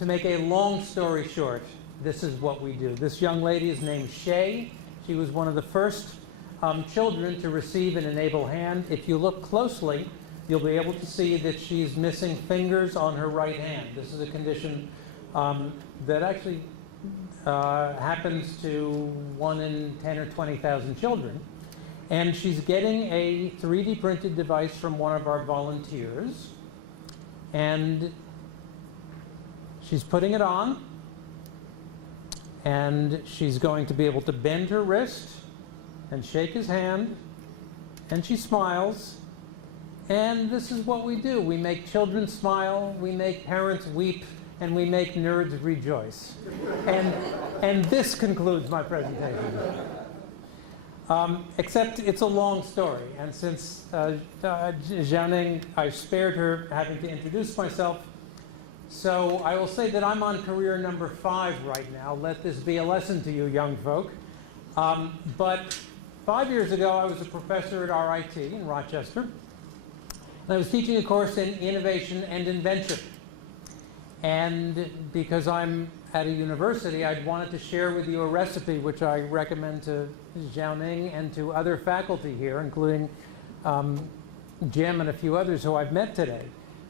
to make a long story short, this is what we do. This young lady is named Shay. She was one of the first children to receive an e-NABLE hand. If you look closely, you'll be able to see that she's missing fingers on her right hand. This is a condition that actually happens to 1 in 10 or 20,000 children. And she's getting a 3D printed device from one of our volunteers. And she's putting it on. And she's going to be able to bend her wrist and shake his hand. And she smiles. And this is what we do. We make children smile, we make parents weep, and we make nerds rejoice. And this concludes my presentation. Except it's a long story. And since Jianing, I've spared her having to introduce myself. So I will say that I'm on career number 5 right now. Let this be a lesson to you young folk. But 5 years ago, I was a professor at RIT in Rochester. And I was teaching a course in innovation and invention. And because I'm at a university, I'd wanted to share with you a recipe which I recommend to Jianing and to other faculty here, including Jim and a few others who I've met today,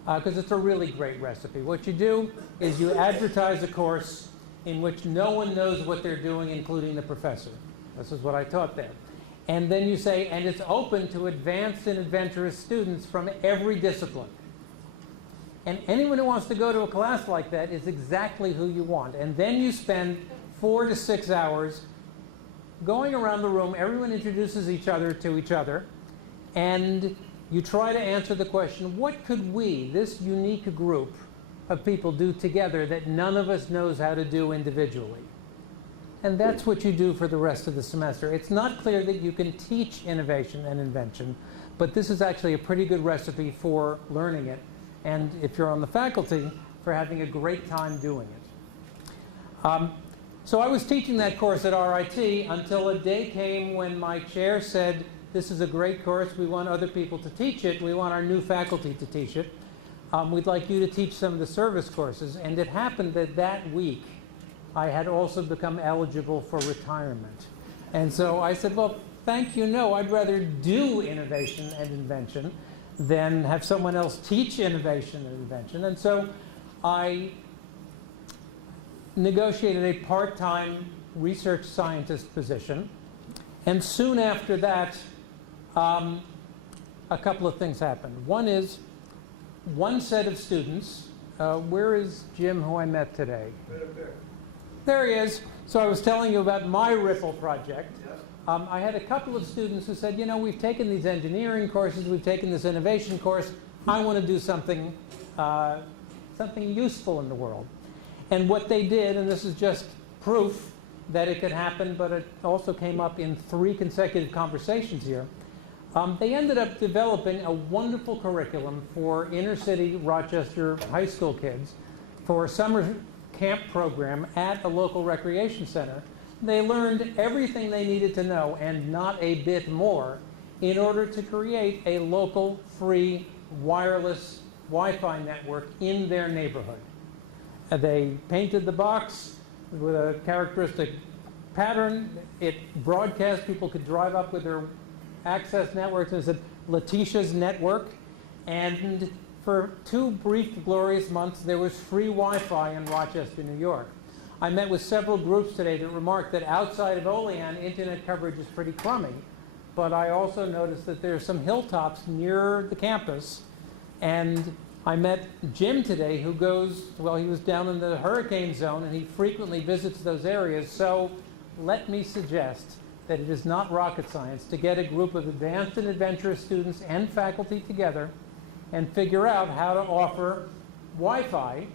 because it's a really great recipe. What you do is you advertise a course in which no one knows what they're doing, including the professor. This is what I taught there. And then you say, and it's open to advanced and adventurous students from every discipline. And anyone who wants to go to a class like that is exactly who you want. And then you spend 4 to 6 hours going around the room. Everyone introduces each other to each other. And you try to answer the question, what could we, this unique group of people, do together that none of us knows how to do individually? And that's what you do for the rest of the semester. It's not clear that you can teach innovation and invention, but this is actually a pretty good recipe for learning it. And if you're on the faculty, for having a great time doing it. So I was teaching that course at RIT until a day came when my chair said, this is a great course, we want other people to teach it, we want our new faculty to teach it. We'd like you to teach some of the service courses. And it happened that that week, I had also become eligible for retirement. And so I said, well, thank you, no, I'd rather do innovation and invention than have someone else teach innovation and invention. And so I negotiated a part-time research scientist position. And soon after that, a couple of things happened. One is, one set of students, where is Jim, who I met today? Right up there. There he is. So I was telling you about my Ripple project. Yes. I had a couple of students who said, you know, we've taken these engineering courses, we've taken this innovation course, I want to do something, something useful in the world. And what they did, and this is just proof that it could happen, but it also came up in 3 consecutive conversations here, they ended up developing a wonderful curriculum for inner city Rochester high school kids for a summer camp program at a local recreation center. They learned everything they needed to know and not a bit more in order to create a local free wireless Wi-Fi network in their neighborhood. They painted the box with a characteristic pattern. It broadcast, people could drive up with their access networks, and it said Letitia's network. And for 2 brief, glorious months, there was free Wi-Fi in Rochester, New York. I met with several groups today that remarked that outside of Olean, internet coverage is pretty crummy. But I also noticed that there are some hilltops near the campus. And I met Jim today, who goes, well, he was down in the hurricane zone, and he frequently visits those areas. So let me suggest that it is not rocket science to get a group of advanced and adventurous students and faculty together and figure out how to offer Wi-Fi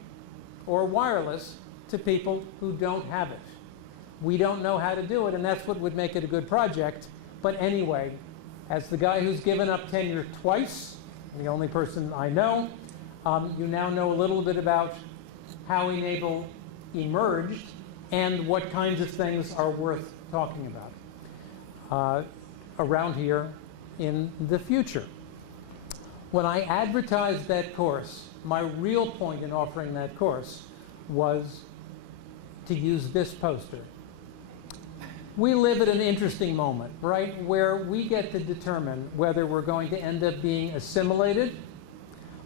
or wireless to people who don't have it. We don't know how to do it, and that's what would make it a good project. But anyway, as the guy who's given up tenure twice, the only person I know, you now know a little bit about how e-NABLE emerged and what kinds of things are worth talking about around here in the future. When I advertised that course, my real point in offering that course was to use this poster. We live at an interesting moment, right, where we get to determine whether we're going to end up being assimilated,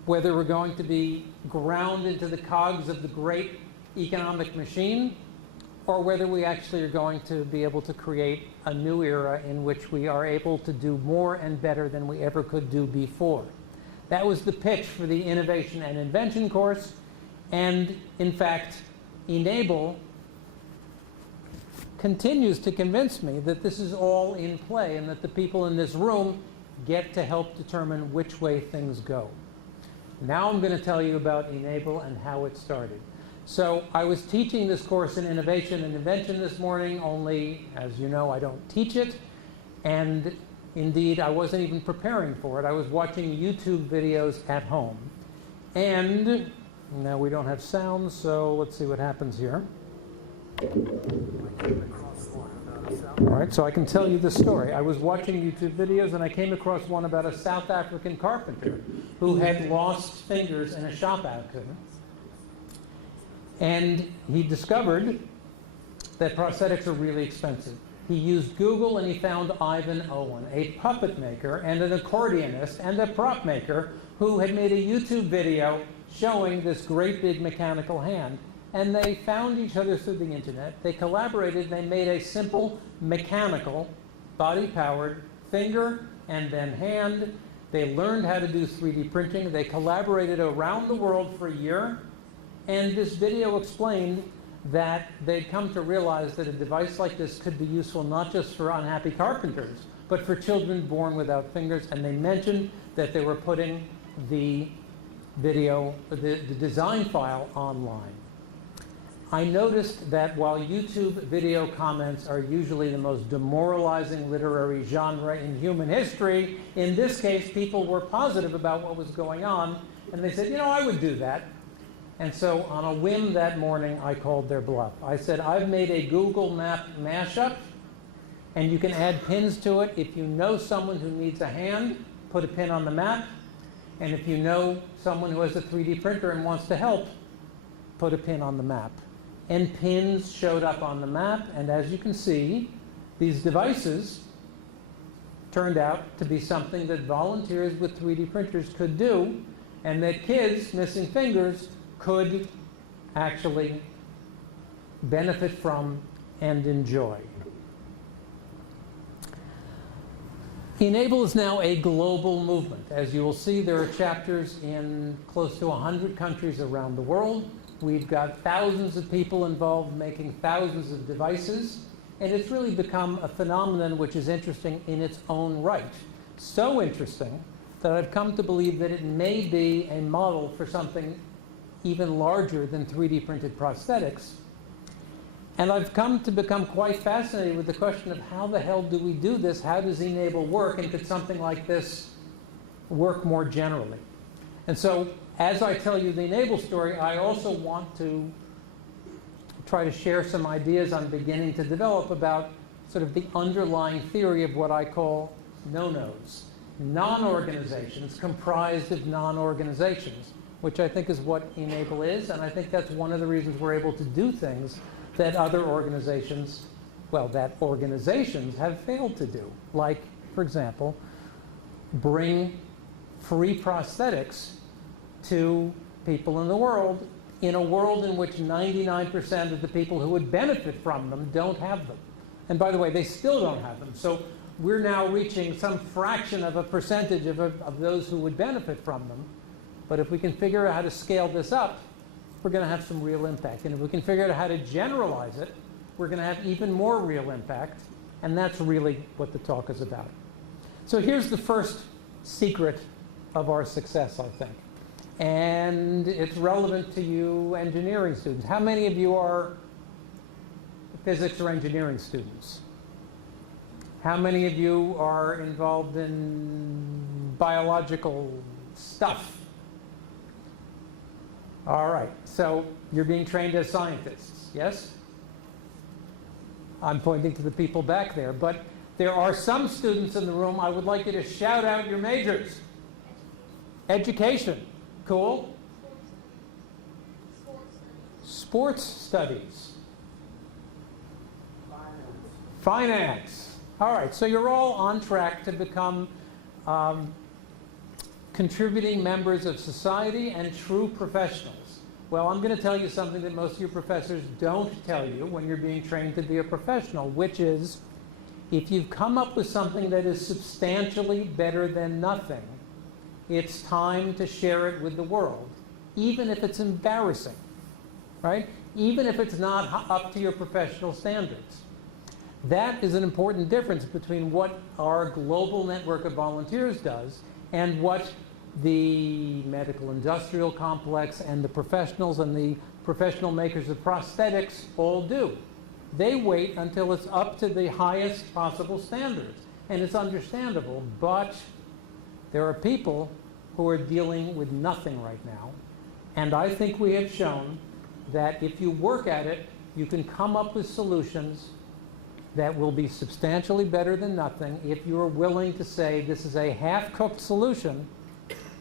whether we're going to be ground into the cogs of the great economic machine, or whether we actually are going to be able to create a new era in which we are able to do more and better than we ever could do before. That was the pitch for the Innovation and Invention course, and in fact, e-NABLE continues to convince me that this is all in play and that the people in this room get to help determine which way things go. Now I'm going to tell you about e-NABLE and how it started. So I was teaching this course in Innovation and Invention this morning, only, as you know, I don't teach it. And indeed, I wasn't even preparing for it. I was watching YouTube videos at home. And now we don't have sound, so let's see what happens here. All right, so I can tell you the story. I was watching YouTube videos and I came across one about a South African carpenter who had lost fingers in a shop accident. And he discovered that prosthetics are really expensive. He used Google and he found Ivan Owen, a puppet maker and an accordionist and a prop maker who had made a YouTube video showing this great big mechanical hand. And they found each other through the internet. They collaborated. They made a simple mechanical, body-powered finger and then hand. They learned how to do 3D printing. They collaborated around the world for a year. And this video explained that they'd come to realize that a device like this could be useful not just for unhappy carpenters, but for children born without fingers. And they mentioned that they were putting the video, the design file online. I noticed that while YouTube video comments are usually the most demoralizing literary genre in human history, in this case, people were positive about what was going on, and they said, you know, I would do that. And so on a whim that morning, I called their bluff. I said, I've made a Google Map mashup, and you can add pins to it. If you know someone who needs a hand, put a pin on the map. And if you know someone who has a 3D printer and wants to help, put a pin on the map. And pins showed up on the map, and as you can see, these devices turned out to be something that volunteers with 3D printers could do, and that kids missing fingers could actually benefit from and enjoy. e-NABLE is now a global movement. As you will see, there are chapters in close to 100 countries around the world. We've got thousands of people involved making thousands of devices, and it's really become a phenomenon which is interesting in its own right. So interesting that I've come to believe that it may be a model for something even larger than 3D printed prosthetics. And I've come to become quite fascinated with the question of how the hell do we do this? How does e-NABLE work? And could something like this work more generally? And so, as I tell you the e-NABLE story, I also want to try to share some ideas I'm beginning to develop about sort of the underlying theory of what I call no-nos. Non-organizations comprised of non-organizations, which I think is what e-NABLE is, and I think that's one of the reasons we're able to do things that other organizations, well, that organizations have failed to do. Like, for example, bring free prosthetics to people in the world in a world in which 99% of the people who would benefit from them don't have them. And by the way, they still don't have them. So we're now reaching some fraction of a percentage of those who would benefit from them. But if we can figure out how to scale this up, we're going to have some real impact. And if we can figure out how to generalize it, we're going to have even more real impact. And that's really what the talk is about. So here's the first secret of our success, I think. And it's relevant to you engineering students. How many of you are physics or engineering students? How many of you are involved in biological stuff? All right, so you're being trained as scientists, yes? I'm pointing to the people back there, but there are some students in the room. I would like you to shout out your majors. Education. Cool. Sports studies. Finance. All right, so you're all on track to become contributing members of society and true professionals. Well, I'm going to tell you something that most of your professors don't tell you when you're being trained to be a professional, which is if you've come up with something that is substantially better than nothing, it's time to share it with the world, even if it's embarrassing, right? Even if it's not up to your professional standards. That is an important difference between what our global network of volunteers does and what the medical industrial complex and the professionals and the professional makers of prosthetics all do. They wait until it's up to the highest possible standards. And it's understandable, but there are people who are dealing with nothing right now. And I think we have shown that if you work at it, you can come up with solutions that will be substantially better than nothing if you're willing to say this is a half-cooked solution,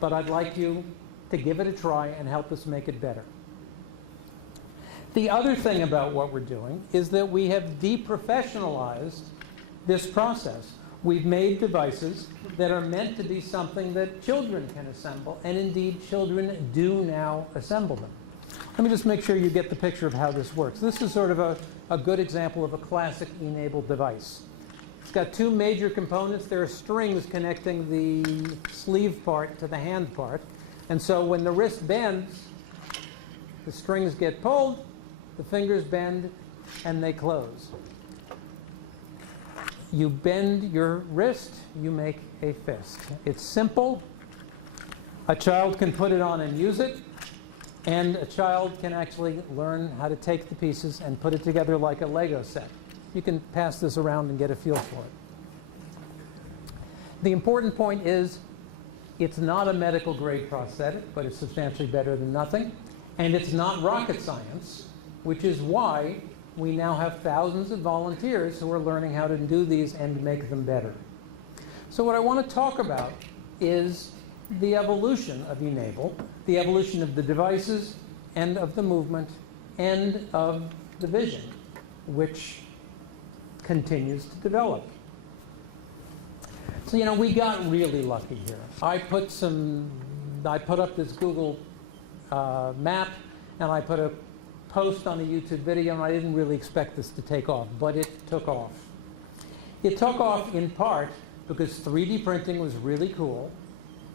but I'd like you to give it a try and help us make it better. The other thing about what we're doing is that we have deprofessionalized this process. We've made devices that are meant to be something that children can assemble, and indeed children do now assemble them. Let me just make sure you get the picture of how this works. This is sort of a good example of a classic e-NABLE device. It's got two major components. There are strings connecting the sleeve part to the hand part. And so when the wrist bends, the strings get pulled, the fingers bend, and they close. You bend your wrist, you make a fist. It's simple. A child can put it on and use it. And a child can actually learn how to take the pieces and put it together like a Lego set. You can pass this around and get a feel for it. The important point is it's not a medical grade prosthetic, but it's substantially better than nothing. And it's not rocket science, which is why we now have thousands of volunteers who are learning how to do these and make them better. So what I want to talk about is the evolution of e-NABLE, the evolution of the devices and of the movement and of the vision, which continues to develop. So, you know, we got really lucky here. I put up this Google map, and I put a post on a YouTube video, and I didn't really expect this to take off, but it took off. It took off in part because 3D printing was really cool,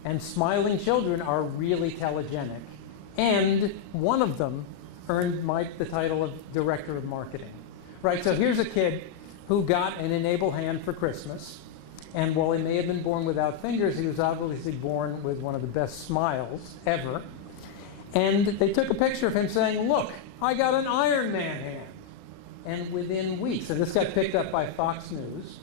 and smiling children are really telegenic. And one of them earned the title of Director of Marketing. Right, so here's a kid who got an e-NABLE hand for Christmas. And while he may have been born without fingers, he was obviously born with one of the best smiles ever. And they took a picture of him saying, look, I got an Iron Man hand. And within weeks, and this got picked up by Fox News,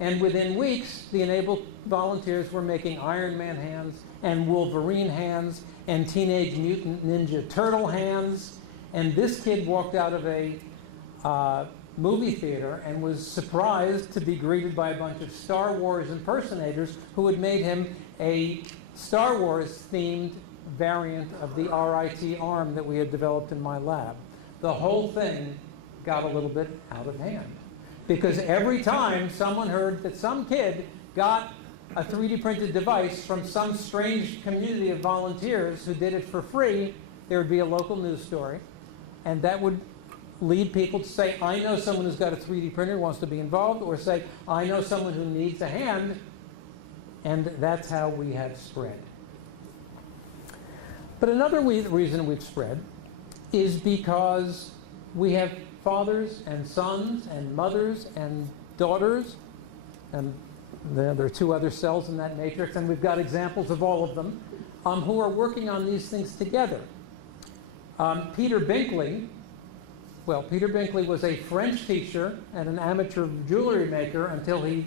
and within weeks, the e-NABLE volunteers were making Iron Man hands and Wolverine hands and Teenage Mutant Ninja Turtle hands. And this kid walked out of a movie theater and was surprised to be greeted by a bunch of Star Wars impersonators who had made him a Star Wars themed variant of the RIT arm that we had developed in my lab. The whole thing got a little bit out of hand, because every time someone heard that some kid got a 3D printed device from some strange community of volunteers who did it for free, there would be a local news story, and that would lead people to say, I know someone who's got a 3D printer who wants to be involved, or say, I know someone who needs a hand, and that's how we have spread. But another reason we've spread is because we have fathers and sons and mothers and daughters, and there are two other cells in that matrix, and we've got examples of all of them, who are working on these things together. Peter Binkley was a French teacher and an amateur jewelry maker until he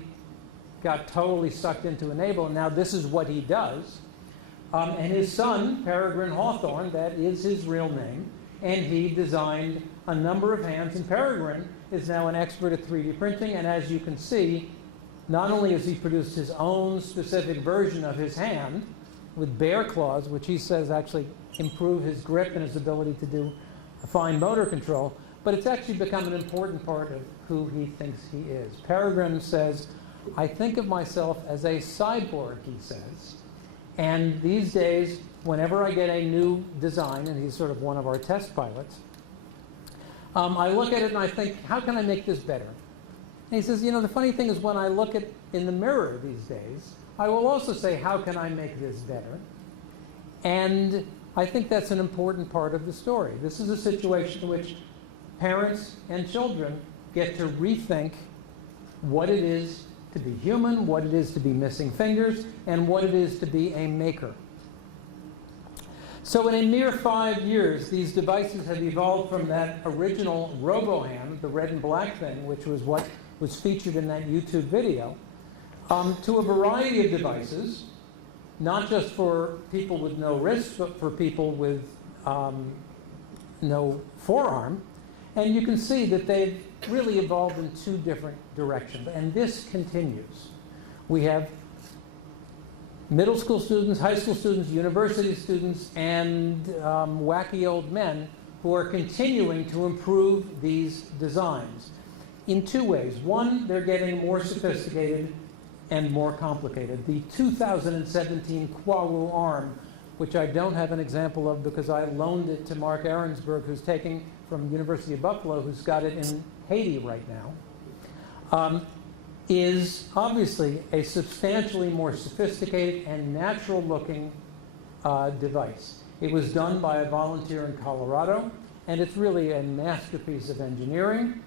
got totally sucked into e-NABLE, and now this is what he does. And his son, Peregrine Hawthorne, that is his real name, and he designed a number of hands, and Peregrine is now an expert at 3D printing, and as you can see, not only has he produced his own specific version of his hand with bear claws, which he says actually improve his grip and his ability to do fine motor control, but it's actually become an important part of who he thinks he is. Peregrine says, I think of myself as a cyborg, he says, and these days, whenever I get a new design, and he's sort of one of our test pilots, I look at it and I think, how can I make this better? And he says, you know, the funny thing is when I look at in the mirror these days, I will also say, how can I make this better? And I think that's an important part of the story. This is a situation in which parents and children get to rethink what it is to be human, what it is to be missing fingers, and what it is to be a maker. So in a mere 5 years, these devices have evolved from that original RoboHand, the red and black thing, which was what was featured in that YouTube video, to a variety of devices, not just for people with no wrists, but for people with no forearm. And you can see that they've really evolved in two different directions. And this continues. We have middle school students, high school students, university students, and wacky old men who are continuing to improve these designs in two ways. One, they're getting more sophisticated and more complicated. The 2017 Kwawu arm, which I don't have an example of because I loaned it to Mark Ahrensberg, who's taking from University of Buffalo, who's got it in Haiti right now, is obviously a substantially more sophisticated and natural-looking device. It was done by a volunteer in Colorado, and it's really a masterpiece of engineering.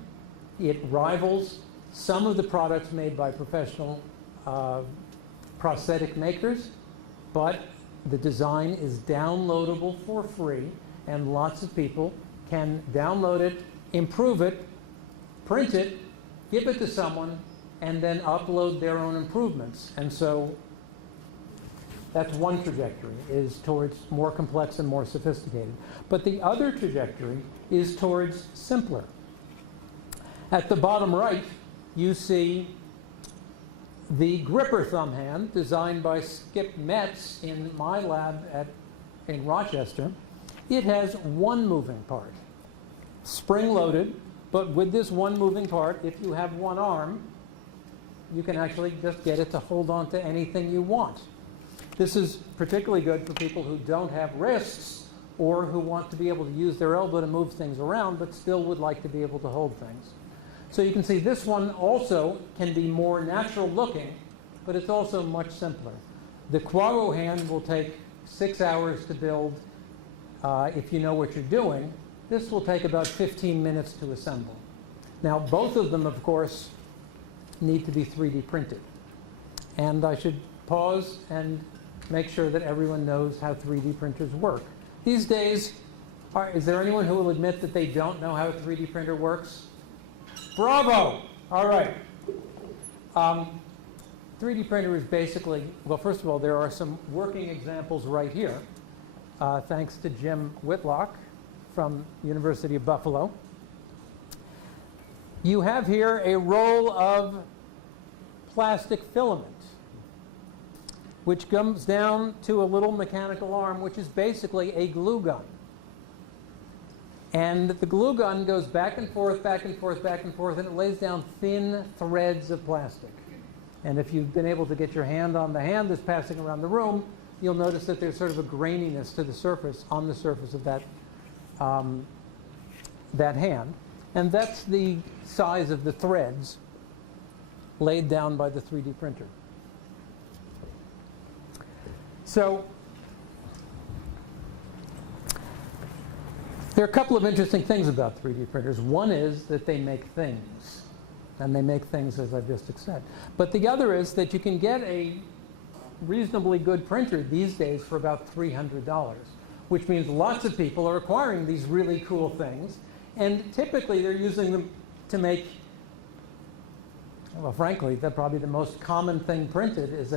It rivals some of the products made by professional prosthetic makers, but the design is downloadable for free, and lots of people can download it, improve it, print it, give it to someone, and then upload their own improvements. And so that's one trajectory, is towards more complex and more sophisticated. But the other trajectory is towards simpler. At the bottom right, you see the gripper thumb hand designed by Skip Metz in my lab in Rochester. It has one moving part, spring-loaded, but with this one moving part, if you have one arm, you can actually just get it to hold on to anything you want. This is particularly good for people who don't have wrists or who want to be able to use their elbow to move things around but still would like to be able to hold things. So you can see this one also can be more natural looking, but it's also much simpler. The Kwawu hand will take 6 hours to build if you know what you're doing. This will take about 15 minutes to assemble. Now, both of them, of course, need to be 3D printed. And I should pause and make sure that everyone knows how 3D printers work. These days, is there anyone who will admit that they don't know how a 3D printer works? Bravo! All right. 3D printer is basically, well, first of all, there are some working examples right here, thanks to Jim Whitlock from University of Buffalo. You have here a roll of plastic filament, which comes down to a little mechanical arm, which is basically a glue gun. And the glue gun goes back and forth, back and forth, back and forth, and it lays down thin threads of plastic. And if you've been able to get your hand on the hand that's passing around the room, you'll notice that there's sort of a graininess to the surface, on the surface of that, that hand. And that's the size of the threads laid down by the 3D printer. So there are a couple of interesting things about 3D printers. One is that they make things. And they make things, as I've just said. But the other is that you can get a reasonably good printer these days for about $300, which means lots of people are acquiring these really cool things. And typically, they're using them to make, well, frankly, probably the most common thing printed is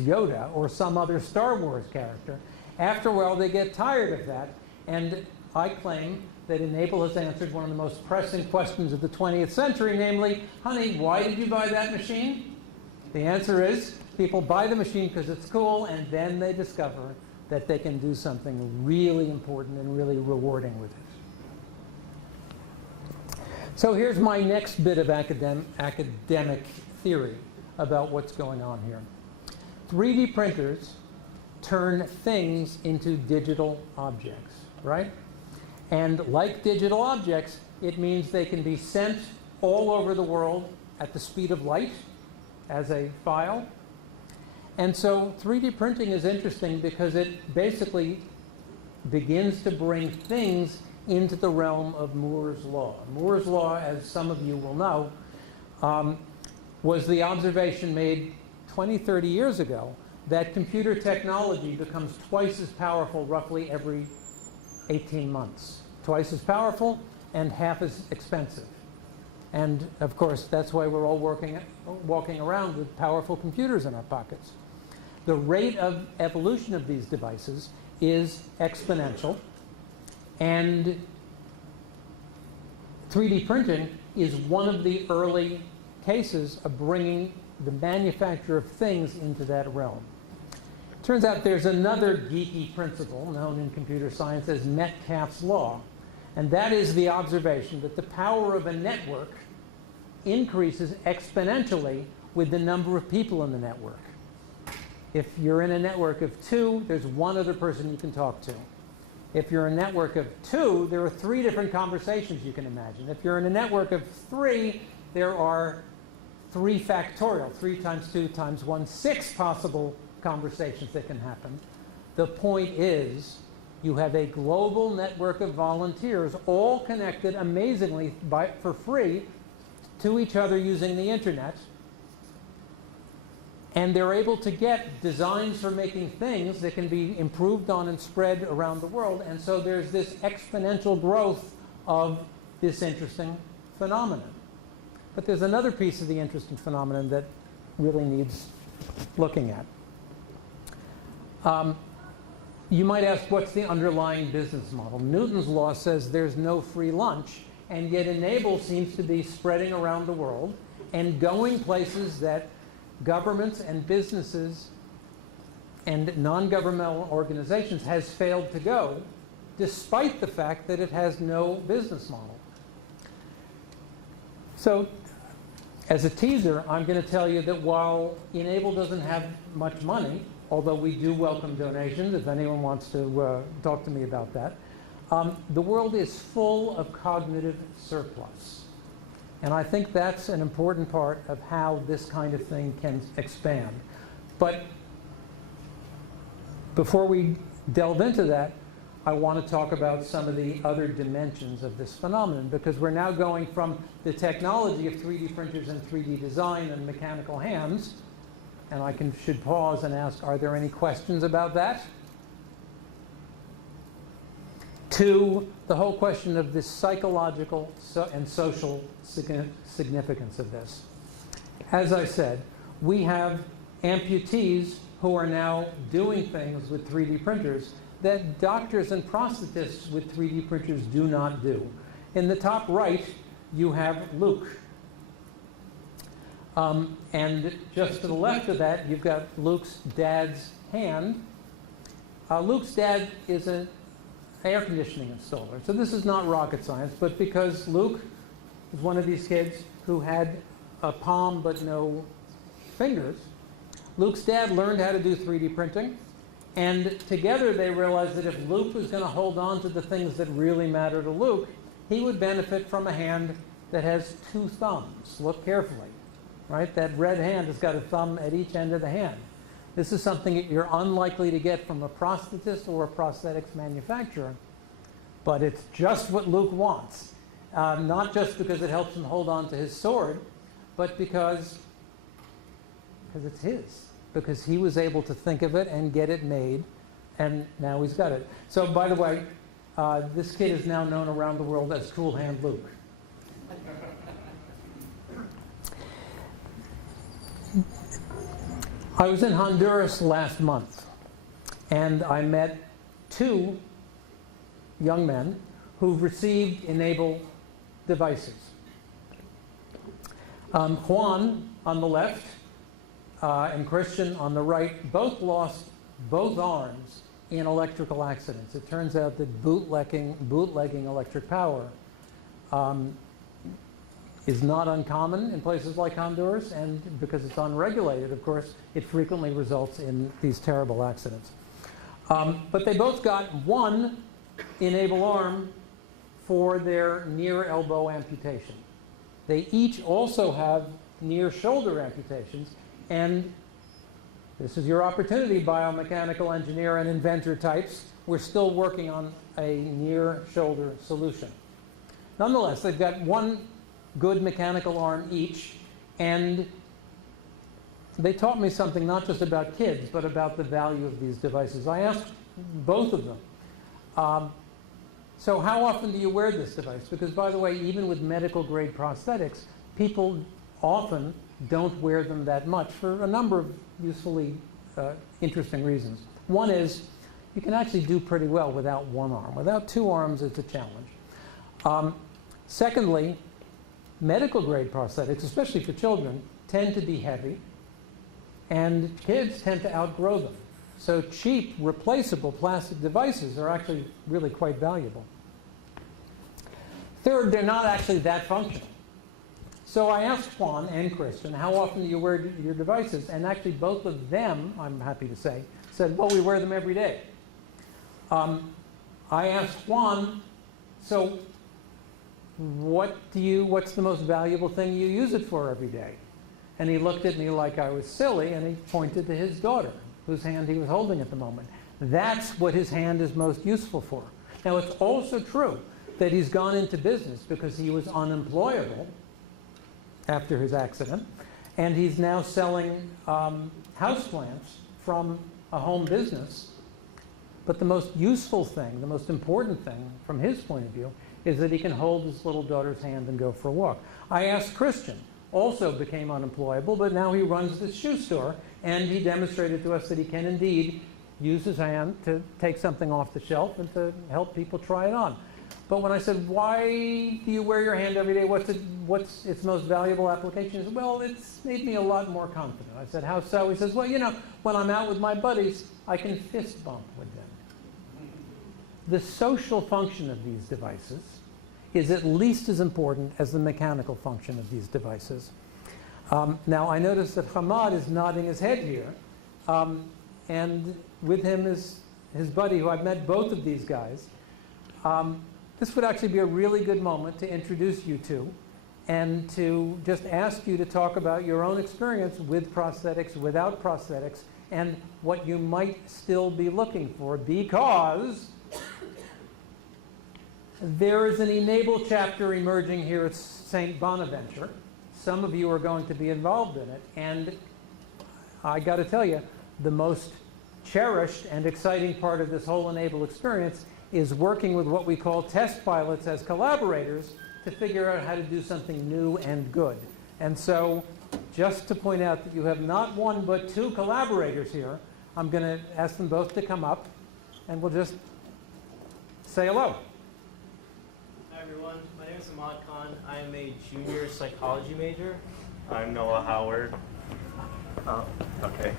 Yoda or some other Star Wars character. After a while, they get tired of that. And I claim that e-NABLE has answered one of the most pressing questions of the 20th century, namely, honey, why did you buy that machine? The answer is, people buy the machine because it's cool, and then they discover that they can do something really important and really rewarding with it. So here's my next bit of academic theory about what's going on here. 3D printers turn things into digital objects, right? And like digital objects, it means they can be sent all over the world at the speed of light as a file. And so 3D printing is interesting because it basically begins to bring things into the realm of Moore's law. Moore's law, as some of you will know, was the observation made 20, 30 years ago that computer technology becomes twice as powerful roughly every 18 months. Twice as powerful and half as expensive. And of course, that's why we're all walking around with powerful computers in our pockets. The rate of evolution of these devices is exponential, and 3D printing is one of the early cases of bringing the manufacture of things into that realm. Turns out there's another geeky principle known in computer science as Metcalfe's law, and that is the observation that the power of a network increases exponentially with the number of people in the network. If you're in a network of 2, there's one other person you can talk to. If you're in a network of 2, there are 3 different conversations you can imagine. If you're in a network of 3, there are 3 factorial, 3 times 2 times 1, 6 possible conversations that can happen. The point is, you have a global network of volunteers all connected amazingly for free to each other using the internet. And they're able to get designs for making things that can be improved on and spread around the world. And so there's this exponential growth of this interesting phenomenon. But there's another piece of the interesting phenomenon that really needs looking at. You might ask, what's the underlying business model? Newton's law says there's no free lunch, and yet e-NABLE seems to be spreading around the world and going places that governments and businesses and non-governmental organizations has failed to go, despite the fact that it has no business model. So, as a teaser, I'm going to tell you that while e-NABLE doesn't have much money, although we do welcome donations if anyone wants to talk to me about that, the world is full of cognitive surplus. And I think that's an important part of how this kind of thing can expand. But before we delve into that, I want to talk about some of the other dimensions of this phenomenon, because we're now going from the technology of 3D printers and 3D design and mechanical hands, and I should pause and ask, are there any questions about that? To the whole question of the psychological and social significance of this. As I said, we have amputees who are now doing things with 3D printers that doctors and prosthetists with 3D printers do not do. In the top right, you have Luke. And just to the left of that, you've got Luke's dad's hand. Luke's dad is an air conditioning installer. So this is not rocket science, but because Luke is one of these kids who had a palm but no fingers, Luke's dad learned how to do 3D printing, and together they realized that if Luke was going to hold on to the things that really matter to Luke, he would benefit from a hand that has 2 thumbs. Look carefully, right? That red hand has got a thumb at each end of the hand. This is something that you're unlikely to get from a prosthetist or a prosthetics manufacturer, but it's just what Luke wants. Not just because it helps him hold on to his sword, but because it's his. Because he was able to think of it and get it made, and now he's got it. So, by the way, this kid is now known around the world as Cool Hand Luke. I was in Honduras last month, and I met 2 young men who've received e-NABLE devices. Juan on the left and Christian on the right both lost both arms in electrical accidents. It turns out that bootlegging electric power is not uncommon in places like Honduras, and because it's unregulated, of course, it frequently results in these terrible accidents. But they both got one e-NABLE arm for their near elbow amputation. They each also have near shoulder amputations, and this is your opportunity, biomechanical engineer and inventor types. We're still working on a near shoulder solution. Nonetheless, they've got one good mechanical arm each, and they taught me something not just about kids, but about the value of these devices. I asked both of them, so how often do you wear this device? Because, by the way, even with medical grade prosthetics, people often don't wear them that much for a number of usefully interesting reasons. One is you can actually do pretty well without one arm. Without two arms, it's a challenge. Secondly, medical grade prosthetics, especially for children, tend to be heavy, and kids tend to outgrow them. So cheap, replaceable plastic devices are actually really quite valuable. Third, they're not actually that functional. So I asked Juan and Christian, how often do you wear your devices? And actually both of them, I'm happy to say, said, well, we wear them every day. I asked Juan, so what's the most valuable thing you use it for every day? And he looked at me like I was silly, and he pointed to his daughter, whose hand he was holding at the moment. That's what his hand is most useful for. Now, it's also true that he's gone into business because he was unemployable after his accident, and he's now selling houseplants from a home business. But the most useful thing, the most important thing from his point of view, is that he can hold his little daughter's hand and go for a walk. I asked Christian, also became unemployable, but now he runs this shoe store, and he demonstrated to us that he can indeed use his hand to take something off the shelf and to help people try it on. But when I said, why do you wear your hand every day? What's its most valuable application? He said, well, it's made me a lot more confident. I said, how so? He says, well, you know, when I'm out with my buddies, I can fist bump with them. The social function of these devices is at least as important as the mechanical function of these devices. Now, I notice that Hamad is nodding his head here, and with him is his buddy, who I've met both of these guys. This would actually be a really good moment to introduce you two and to just ask you to talk about your own experience with prosthetics, without prosthetics, and what you might still be looking for, because there is an e-NABLE chapter emerging here at St. Bonaventure. Some of you are going to be involved in it, and I got to tell you, the most cherished and exciting part of this whole e-NABLE experience is working with what we call test pilots as collaborators to figure out how to do something new and good. And so, just to point out that you have not one but two collaborators here, I'm going to ask them both to come up, and we'll just say hello. Hi everyone, my name is Ahmad Khan. I am a junior psychology major. I'm Noah Howard. Oh, okay.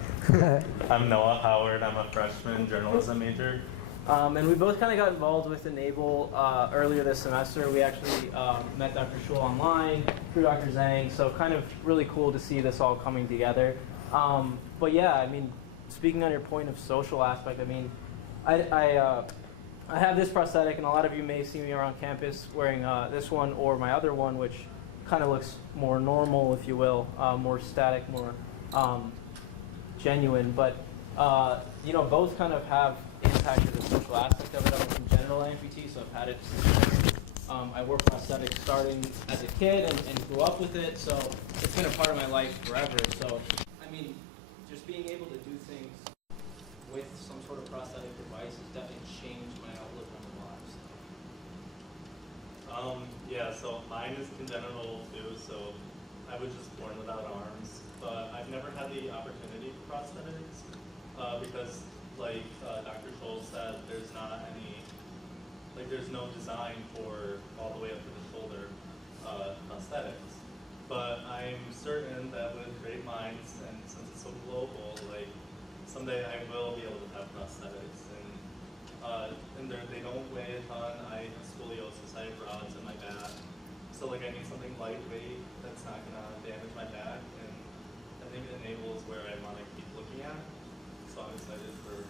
I'm Noah Howard. I'm a freshman journalism major. And we both kind of got involved with e-NABLE earlier this semester. We actually met Dr. Schul online through Dr. Zhang, so kind of really cool to see this all coming together. But yeah, I mean, speaking on your point of social aspect, I mean, I have this prosthetic, and a lot of you may see me around campus wearing this one or my other one, which kind of looks more normal, if you will, more static, more genuine. But you know, both kind of have impacted the social aspect of it. I'm a congenital amputee, so I've had it since I wore prosthetics starting as a kid and grew up with it, so it's been a part of my life forever. So, I mean, just being able to do things with some sort of prosthetic device has definitely changed my outlook on the lives. Yeah, so mine is congenital too, so I was just born without arms, but I've never had the opportunity for prosthetics because, like Dr. Scholl said, there's not any, like there's no design for all the way up to the shoulder prosthetics. But I'm certain that with great minds, and since it's so global, like someday I will be able to have prosthetics. And they don't weigh a ton. I have scoliosis, I have rods in my back. So like I need something lightweight, that's not going to damage my back, and I think e-NABLE is where I want to keep looking at. So I'm excited for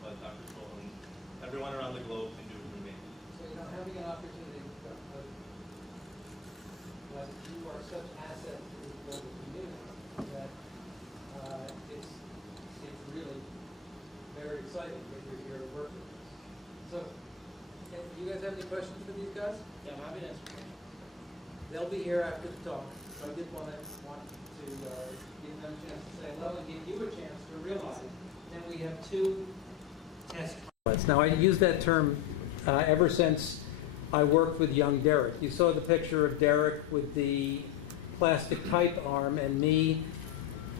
what Dr. Scholl and everyone around the globe can do for me. So, having an opportunity, like you are such asset to the global community that it's really very exciting that you're here to work with us. So, do you guys have any questions for these guys? Yeah, I'm happy to answer. They'll be here after the talk, so I did want to give them a chance to say hello and give you a chance to realize that we have two test pilots. Now, I use that term ever since I worked with young Derek. You saw the picture of Derek with the plastic type arm and me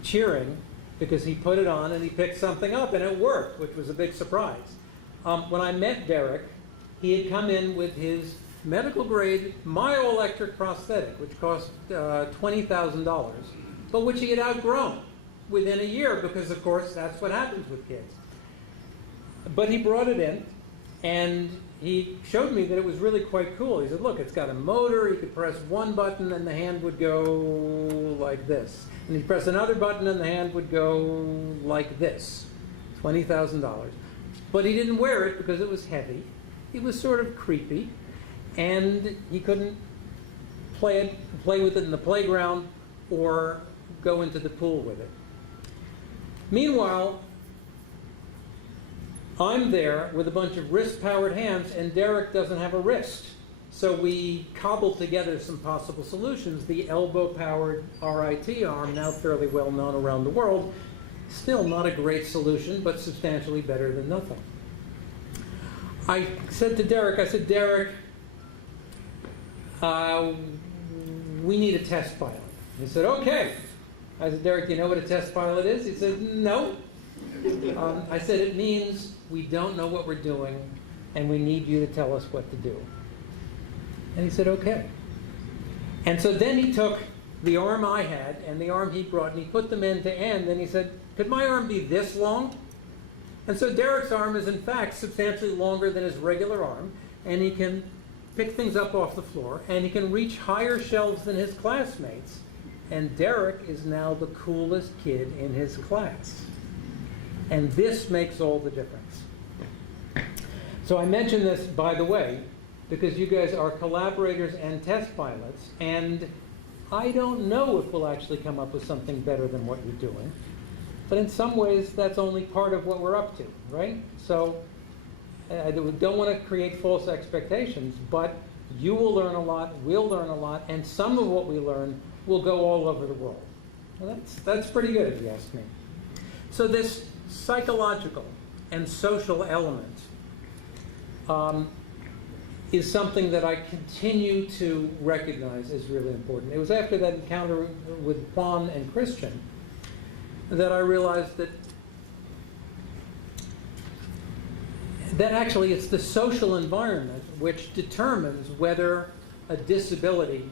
cheering because he put it on and he picked something up and it worked, which was a big surprise. When I met Derek, he had come in with his medical grade myoelectric prosthetic, which cost $20,000, but which he had outgrown within a year because, of course, that's what happens with kids. But he brought it in, and he showed me that it was really quite cool. He said, look, it's got a motor. You could press one button, and the hand would go like this. And he'd press another button, and the hand would go like this. $20,000. But he didn't wear it because it was heavy. It was sort of creepy. And he couldn't play with it in the playground or go into the pool with it. Meanwhile, I'm there with a bunch of wrist-powered hands, and Derek doesn't have a wrist. So we cobbled together some possible solutions. The elbow-powered RIT arm, now fairly well known around the world, still not a great solution, but substantially better than nothing. I said to Derek, Derek, we need a test pilot. He said, okay. I said, Derek, do you know what a test pilot is? He said, no. I said, it means we don't know what we're doing, and we need you to tell us what to do. And he said, okay. And so then he took the arm I had and the arm he brought, and he put them end to end, and he said, could my arm be this long? And so Derek's arm is, in fact, substantially longer than his regular arm, and he can pick things up off the floor, and he can reach higher shelves than his classmates. And Derek is now the coolest kid in his class. And this makes all the difference. So I mention this, by the way, because you guys are collaborators and test pilots, and I don't know if we'll actually come up with something better than what you're doing. But in some ways, that's only part of what we're up to, right? So I don't want to create false expectations, but you will learn a lot, we'll learn a lot, and some of what we learn will go all over the world. Well, that's pretty good, if you ask me. So this psychological and social element is something that I continue to recognize as really important. It was after that encounter with Juan and Christian that I realized that actually it's the social environment which determines whether a disability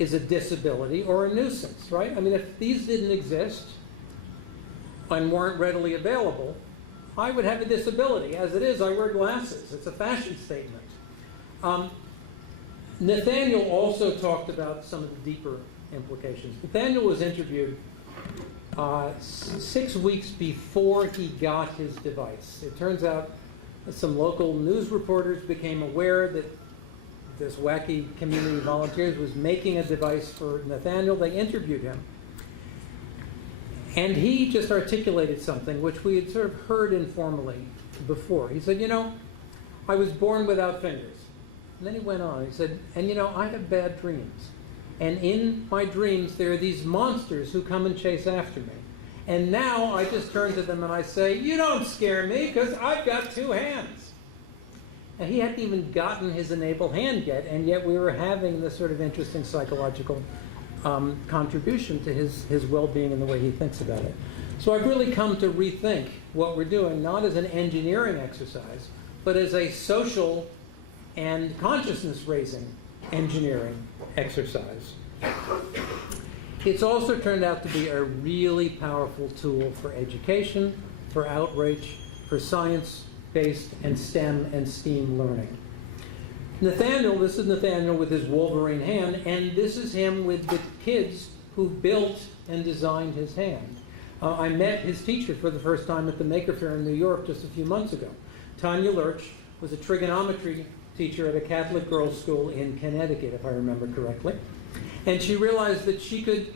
is a disability or a nuisance, right? I mean, if these didn't exist and weren't readily available, I would have a disability. As it is, I wear glasses. It's a fashion statement. Nathaniel also talked about some of the deeper implications. Nathaniel was interviewed 6 weeks before he got his device. It turns out that some local news reporters became aware that this wacky community of volunteers was making a device for Nathaniel. They interviewed him. And he just articulated something which we had sort of heard informally before. He said, I was born without fingers. And then he went on. He said, and I have bad dreams. And in my dreams, there are these monsters who come and chase after me. And now I just turn to them and I say, you don't scare me because I've got 2 hands. And he hadn't even gotten his e-NABLE hand yet, and yet we were having this sort of interesting psychological contribution to his well-being and the way he thinks about it. So I've really come to rethink what we're doing, not as an engineering exercise, but as a social and consciousness-raising engineering exercise. It's also turned out to be a really powerful tool for education, for outreach, for science-based and STEM and STEAM learning. Nathaniel, this is Nathaniel with his Wolverine hand, and this is him with the kids who built and designed his hand. I met his teacher for the first time at the Maker Faire in New York just a few months ago. Tanya Lurch was a trigonometry teacher at a Catholic girls' school in Connecticut, if I remember correctly. And she realized that she could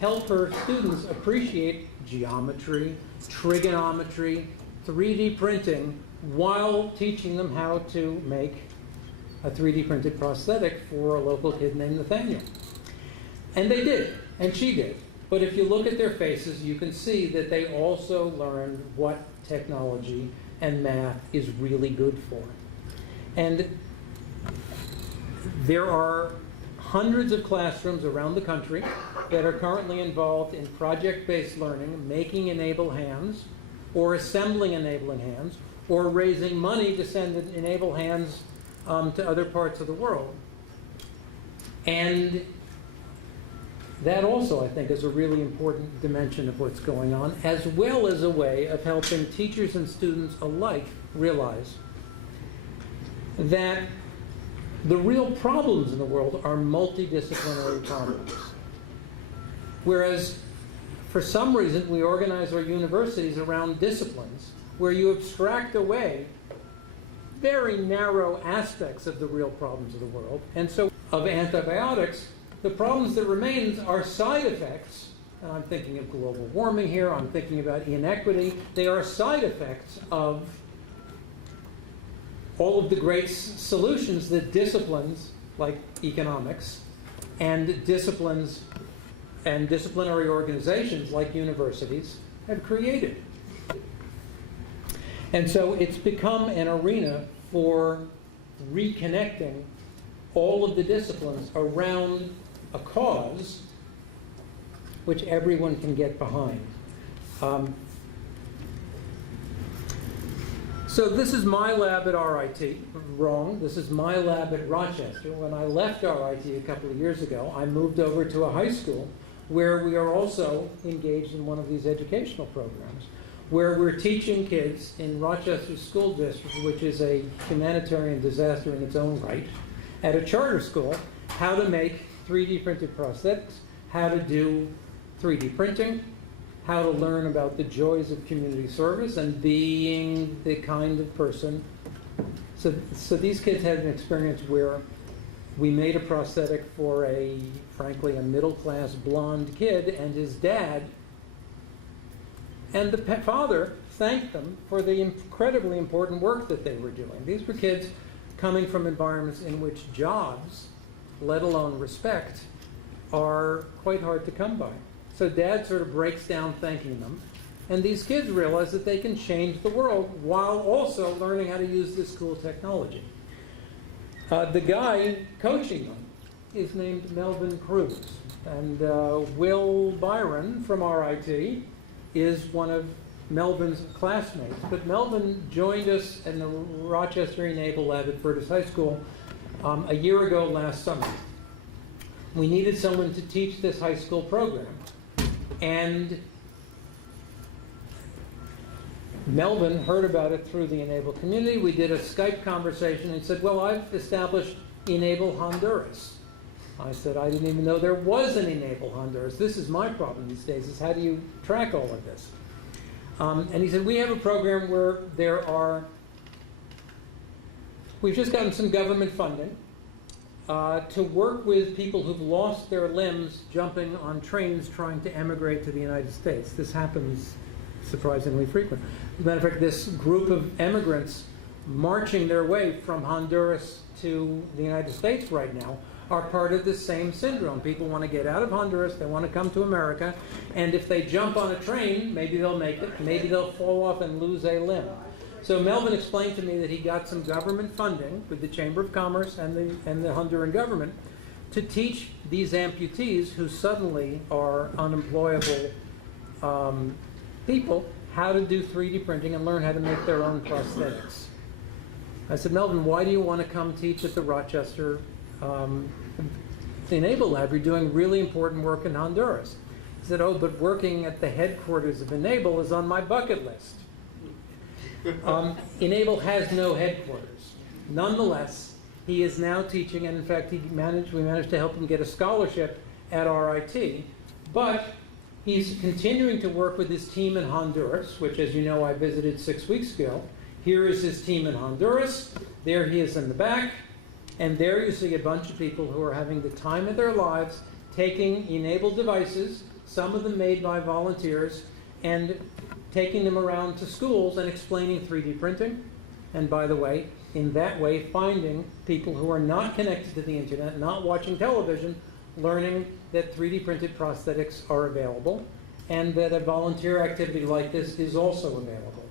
help her students appreciate geometry, trigonometry, 3D printing, while teaching them how to make a 3D printed prosthetic for a local kid named Nathaniel. And they did, and she did. But if you look at their faces, you can see that they also learned what technology and math is really good for. And there are hundreds of classrooms around the country that are currently involved in project-based learning, making e-NABLE hands, or assembling e-NABLE hands, or raising money to send e-NABLE hands to other parts of the world. And that also, I think, is a really important dimension of what's going on, as well as a way of helping teachers and students alike realize that the real problems in the world are multidisciplinary problems. Whereas, for some reason, we organize our universities around disciplines where you abstract away very narrow aspects of the real problems of the world. And so, of antibiotics, the problems that remain are side effects, and I'm thinking of global warming here, I'm thinking about inequity. They are side effects of all of the great solutions that disciplines like economics and disciplines and disciplinary organizations like universities have created. And so it's become an arena for reconnecting all of the disciplines around a cause which everyone can get behind. So this is my lab at RIT. Wrong. This is my lab at Rochester. When I left RIT a couple of years ago, I moved over to a high school where we are also engaged in one of these educational programs, where we're teaching kids in Rochester School District, which is a humanitarian disaster in its own right, at a charter school, how to make 3D printed prosthetics, how to do 3D printing, how to learn about the joys of community service and being the kind of person. So these kids had an experience where we made a prosthetic for frankly, a middle-class blonde kid and his dad, and the father thanked them for the incredibly important work that they were doing. These were kids coming from environments in which jobs, let alone respect, are quite hard to come by. So dad sort of breaks down thanking them, and these kids realize that they can change the world while also learning how to use this cool technology. The guy coaching them is named Melvin Cruz, and Will Byron from RIT is one of Melvin's classmates. But Melvin joined us in the Rochester e-NABLE lab at Curtis High School a year ago last summer. We needed someone to teach this high school program. And Melvin heard about it through the e-NABLE community. We did a Skype conversation and said, well, I've established e-NABLE Honduras. I said, I didn't even know there was an e-NABLE Honduras. This is my problem these days, is how do you track all of this? And he said, we have a program where we've just gotten some government funding to work with people who've lost their limbs jumping on trains trying to emigrate to the United States. This happens surprisingly frequent. As a matter of fact, this group of immigrants marching their way from Honduras to the United States right now are part of the same syndrome. People want to get out of Honduras, they want to come to America, and if they jump on a train, maybe they'll make it, maybe they'll fall off and lose a limb. So Melvin explained to me that he got some government funding with the Chamber of Commerce and the Honduran government to teach these amputees who suddenly are unemployable people how to do 3D printing and learn how to make their own prosthetics. I said, Melvin, why do you want to come teach at the Rochester e-NABLE lab? You're doing really important work in Honduras. He said, oh, but working at the headquarters of e-NABLE is on my bucket list. e-NABLE has no headquarters. Nonetheless, He is now teaching, and in fact, we managed to help him get a scholarship at RIT. But he's continuing to work with his team in Honduras, which, as you know, I visited 6 weeks ago. Here is his team in Honduras. There he is in the back. And there you see a bunch of people who are having the time of their lives, taking e-NABLE devices, some of them made by volunteers, and taking them around to schools and explaining 3D printing. And by the way, in that way, finding people who are not connected to the internet, not watching television, learning that 3D printed prosthetics are available, and that a volunteer activity like this is also available.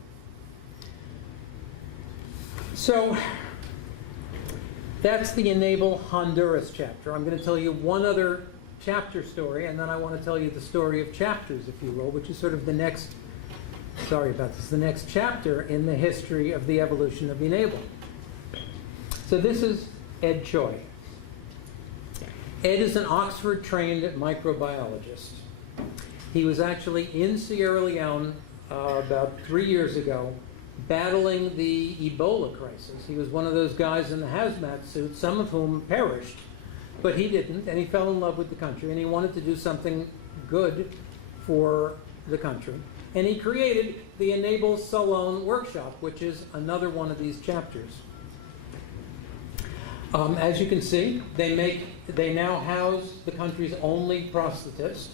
So that's the e-NABLE Honduras chapter. I'm going to tell you one other chapter story, and then I want to tell you the story of chapters, if you will, which is sort of the next, sorry about this, the next chapter in the history of the evolution of e-NABLE. So this is Ed Choi. Ed is an Oxford-trained microbiologist. He was actually in Sierra Leone about 3 years ago, battling the Ebola crisis. He was one of those guys in the hazmat suit, some of whom perished, but he didn't, and he fell in love with the country, and he wanted to do something good for the country. And he created the e-NABLE Salon Workshop, which is another one of these chapters. As you can see, they now house the country's only prosthetist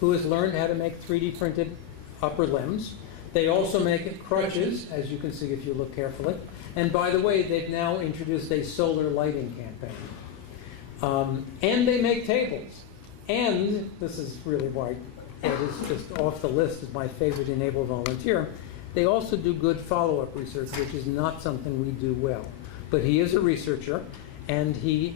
who has learned how to make 3D printed upper limbs. They also make crutches, as you can see if you look carefully. And by the way, they've now introduced a solar lighting campaign. And they make tables. And this is really why Ed is just off the list as my favorite e-NABLE volunteer. They also do good follow-up research, which is not something we do well. But he is a researcher, and he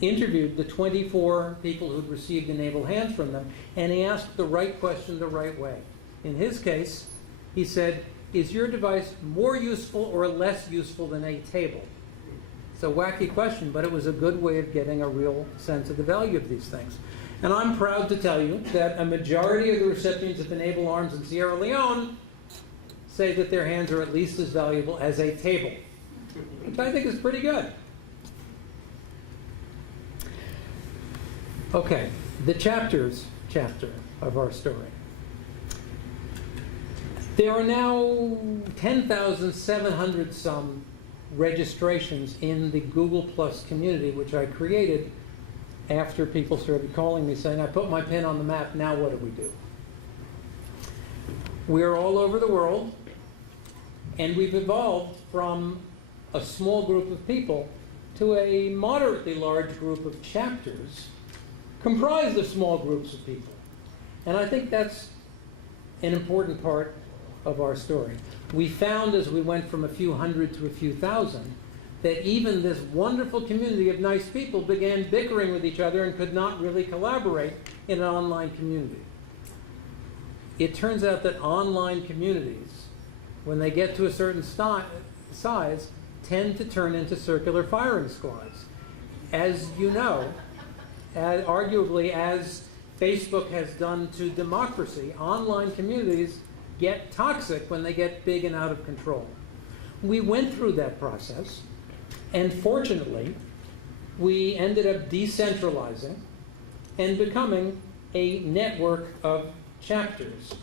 interviewed the 24 people who'd received e-NABLE hands from them, and he asked the right question the right way. In his case, he said, is your device more useful or less useful than a table? It's a wacky question, but it was a good way of getting a real sense of the value of these things. And I'm proud to tell you that a majority of the recipients of e-NABLE arms in Sierra Leone say that their hands are at least as valuable as a table, which I think is pretty good. Okay, the chapter of our story. There are now 10,700 some registrations in the Google Plus community, which I created after people started calling me saying, I put my pin on the map, now what do we do? We're all over the world, and we've evolved from a small group of people to a moderately large group of chapters comprised of small groups of people. And I think that's an important part of our story. We found as we went from a few hundred to a few thousand that even this wonderful community of nice people began bickering with each other and could not really collaborate in an online community. It turns out that online communities, when they get to a certain size, tend to turn into circular firing squads. As you know, arguably as Facebook has done to democracy, online communities get toxic when they get big and out of control. We went through that process, and fortunately, we ended up decentralizing and becoming a network of chapters,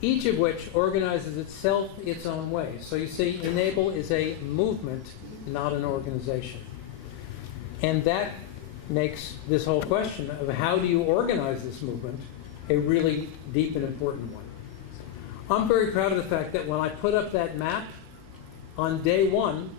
each of which organizes itself its own way. So you see, e-NABLE is a movement, not an organization. And that makes this whole question of how do you organize this movement a really deep and important one. I'm very proud of the fact that when I put up that map on day one,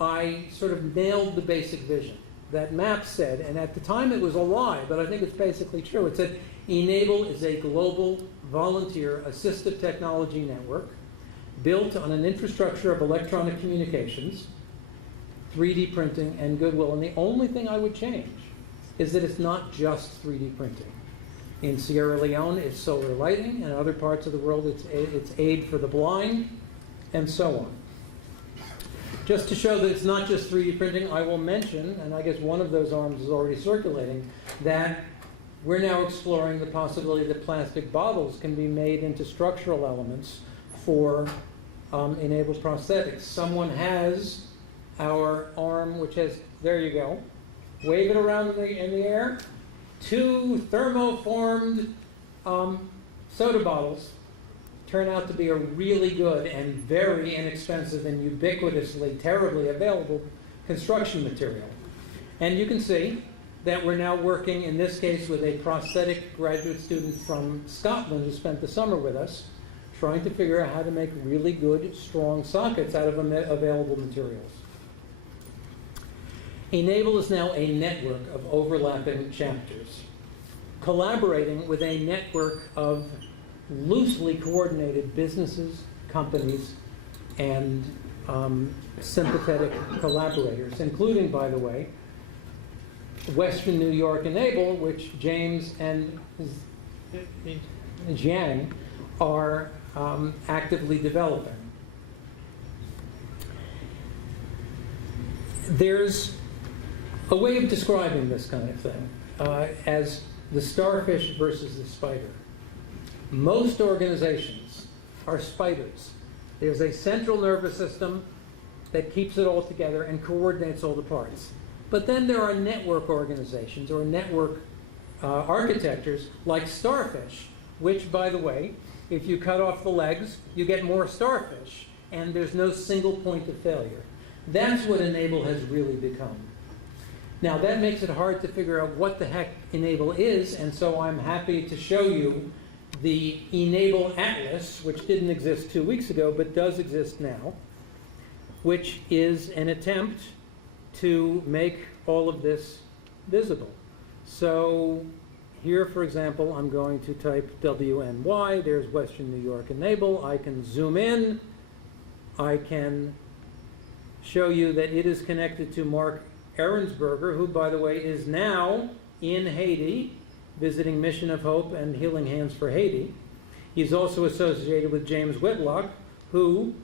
I sort of nailed the basic vision. That map said, and at the time it was a lie, but I think it's basically true, it said e-NABLE is a global volunteer assistive technology network built on an infrastructure of electronic communications, 3D printing, and goodwill. And the only thing I would change is that it's not just 3D printing. In Sierra Leone, it's solar lighting. In other parts of the world, it's aid for the blind, and so on. Just to show that it's not just 3D printing, I will mention, and I guess one of those arms is already circulating, that we're now exploring the possibility that plastic bottles can be made into structural elements for e-NABLE prosthetics. Someone has our arm, which has, there you go, wave it around in the air, 2 thermoformed soda bottles turn out to be a really good and very inexpensive and ubiquitously, terribly available construction material. And you can see that we're now working, in this case, with a prosthetic graduate student from Scotland who spent the summer with us, trying to figure out how to make really good, strong sockets out of available materials. e-NABLE is now a network of overlapping chapters, collaborating with a network of loosely coordinated businesses, companies, and sympathetic collaborators, including, by the way, Western New York e-NABLE, which James and Jiang are actively developing. There's a way of describing this kind of thing as the starfish versus the spider. Most organizations are spiders. There's a central nervous system that keeps it all together and coordinates all the parts. But then there are network organizations or network architectures like starfish, which, by the way, if you cut off the legs, you get more starfish, and there's no single point of failure. That's what e-NABLE has really become. Now, that makes it hard to figure out what the heck e-NABLE is, and so I'm happy to show you the e-NABLE Atlas, which didn't exist 2 weeks ago, but does exist now, which is an attempt to make all of this visible. So here, for example, I'm going to type WNY. There's Western New York e-NABLE. I can zoom in. I can show you that it is connected to Mark Ahrensberger, who, by the way, is now in Haiti, visiting Mission of Hope and Healing Hands for Haiti. He's also associated with James Whitlock, who,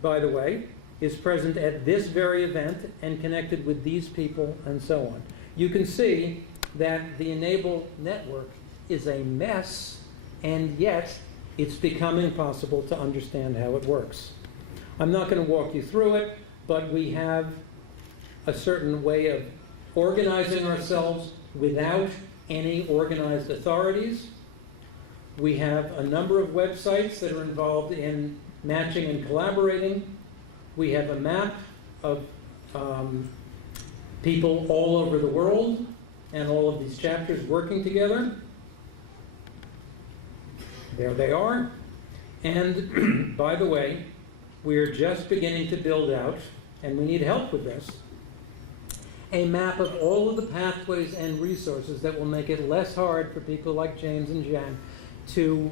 by the way, is present at this very event and connected with these people and so on. You can see that the e-NABLE network is a mess, and yet it's becoming possible to understand how it works. I'm not going to walk you through it, but we have a certain way of organizing ourselves without any organized authorities. We have a number of websites that are involved in matching and collaborating. We have a map of people all over the world and all of these chapters working together. There they are. And by the way, we are just beginning to build out, and we need help with this, a map of all of the pathways and resources that will make it less hard for people like James and Jan to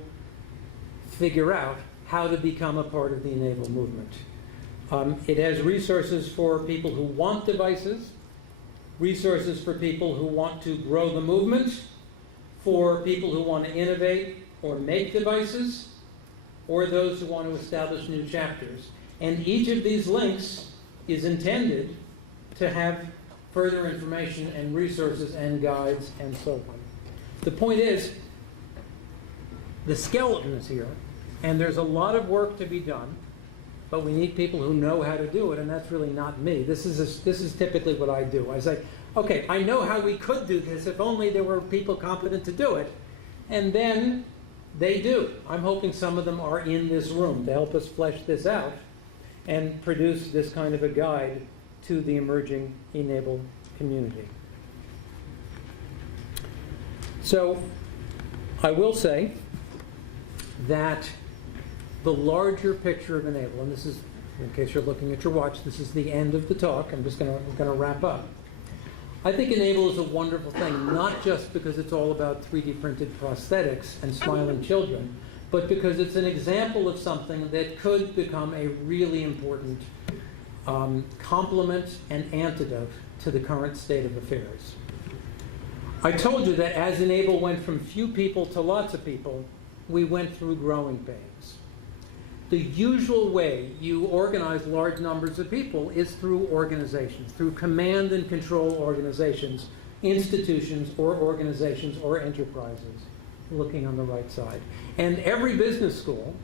figure out how to become a part of the e-NABLE movement. It has resources for people who want devices, resources for people who want to grow the movement, for people who want to innovate or make devices, or those who want to establish new chapters. And each of these links is intended to have further information and resources and guides and so on. The point is, the skeleton is here, and there's a lot of work to be done, but we need people who know how to do it, and that's really not me. This is typically what I do. I say, okay, I know how we could do this if only there were people competent to do it. And then they do. I'm hoping some of them are in this room to help us flesh this out and produce this kind of a guide to the emerging e-NABLE community. So I will say that the larger picture of e-NABLE, and this is, in case you're looking at your watch, this is the end of the talk. I'm just going to wrap up. I think e-NABLE is a wonderful thing, not just because it's all about 3D printed prosthetics and smiling children, but because it's an example of something that could become a really important complement and antidote to the current state of affairs. I told you that as e-NABLE went from few people to lots of people, we went through growing pains. The usual way you organize large numbers of people is through organizations, through command and control organizations, institutions or organizations or enterprises, looking on the right side. And every business school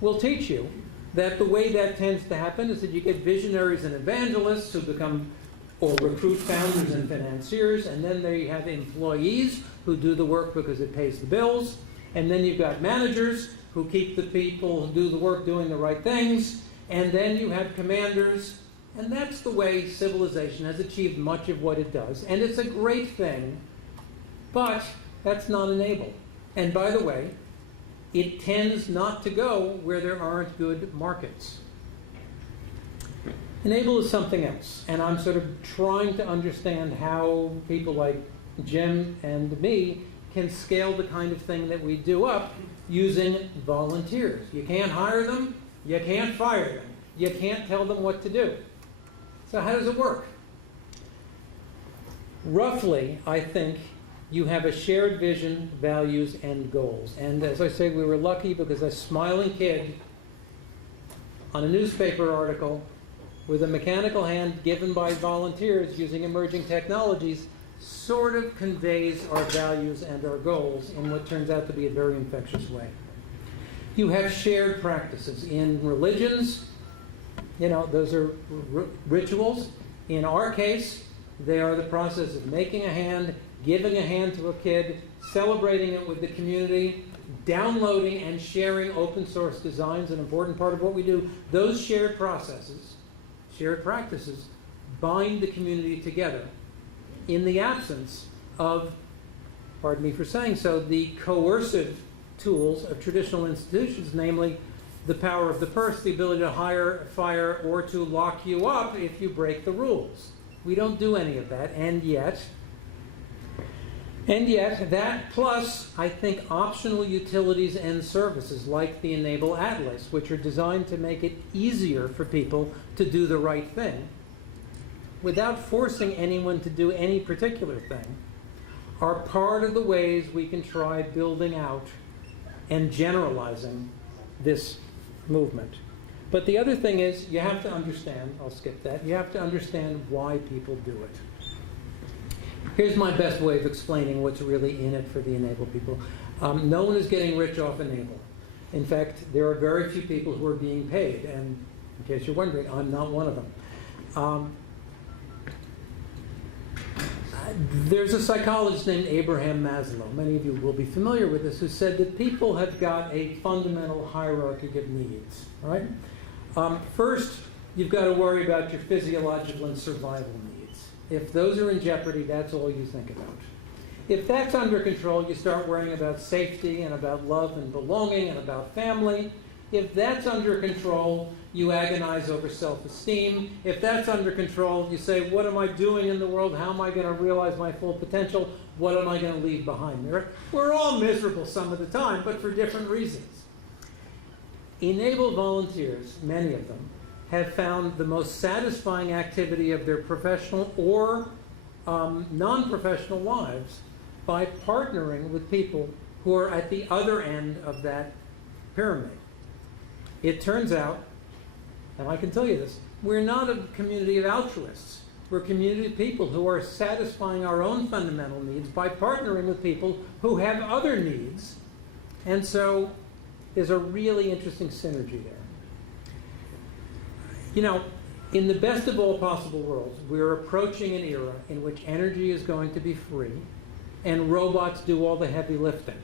will teach you that the way that tends to happen is that you get visionaries and evangelists who become or recruit founders and financiers, and then they have employees who do the work because it pays the bills, and then you've got managers who keep the people who do the work doing the right things, and then you have commanders, and that's the way civilization has achieved much of what it does. And it's a great thing, but that's not e-NABLE. And by the way, it tends not to go where there aren't good markets. e-NABLE is something else, and I'm sort of trying to understand how people like Jim and me can scale the kind of thing that we do up using volunteers. You can't hire them, you can't fire them, you can't tell them what to do. So how does it work? Roughly, I think you have a shared vision, values, and goals. And as I say, we were lucky because a smiling kid on a newspaper article with a mechanical hand given by volunteers using emerging technologies sort of conveys our values and our goals in what turns out to be a very infectious way. You have shared practices. In religions, you know, those are rituals. In our case, they are the process of making a hand, giving a hand to a kid, celebrating it with the community, downloading and sharing open source designs, an important part of what we do. Those shared processes, shared practices, bind the community together in the absence of, pardon me for saying so, the coercive tools of traditional institutions, namely the power of the purse, the ability to hire, fire, or to lock you up if you break the rules. We don't do any of that, and yet that plus, I think, optional utilities and services like the e-NABLE Atlas, which are designed to make it easier for people to do the right thing, without forcing anyone to do any particular thing, are part of the ways we can try building out and generalizing this movement. But the other thing is, you have to understand, I'll skip that, you have to understand why people do it. Here's my best way of explaining what's really in it for the e-NABLE people. No one is getting rich off e-NABLE. In fact, there are very few people who are being paid, and in case you're wondering, I'm not one of them. There's a psychologist named Abraham Maslow, many of you will be familiar with this, who said that people have got a fundamental hierarchy of needs, right? First, you've got to worry about your physiological and survival needs. If those are in jeopardy, that's all you think about. If that's under control, you start worrying about safety and about love and belonging and about family. If that's under control, you agonize over self-esteem. If that's under control, you say, what am I doing in the world? How am I going to realize my full potential? What am I going to leave behind me? We're all miserable some of the time, but for different reasons. e-NABLE volunteers, many of them, have found the most satisfying activity of their professional or non-professional lives by partnering with people who are at the other end of that pyramid. It turns out, and I can tell you this, we're not a community of altruists. We're a community of people who are satisfying our own fundamental needs by partnering with people who have other needs. And so there's a really interesting synergy there. You know, in the best of all possible worlds, we're approaching an era in which energy is going to be free and robots do all the heavy lifting.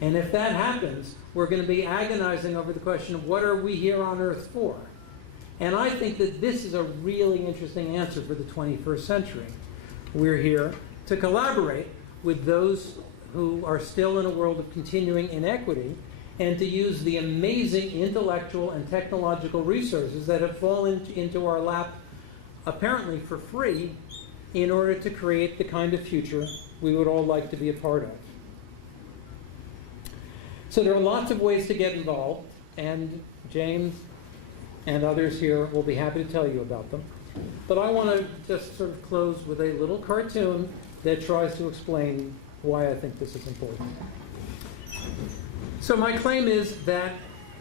And if that happens, we're going to be agonizing over the question of what are we here on Earth for? And I think that this is a really interesting answer for the 21st century. We're here to collaborate with those who are still in a world of continuing inequity and to use the amazing intellectual and technological resources that have fallen into our lap apparently for free in order to create the kind of future we would all like to be a part of. So there are lots of ways to get involved, and James and others here will be happy to tell you about them. But I want to just sort of close with a little cartoon that tries to explain why I think this is important. So my claim is that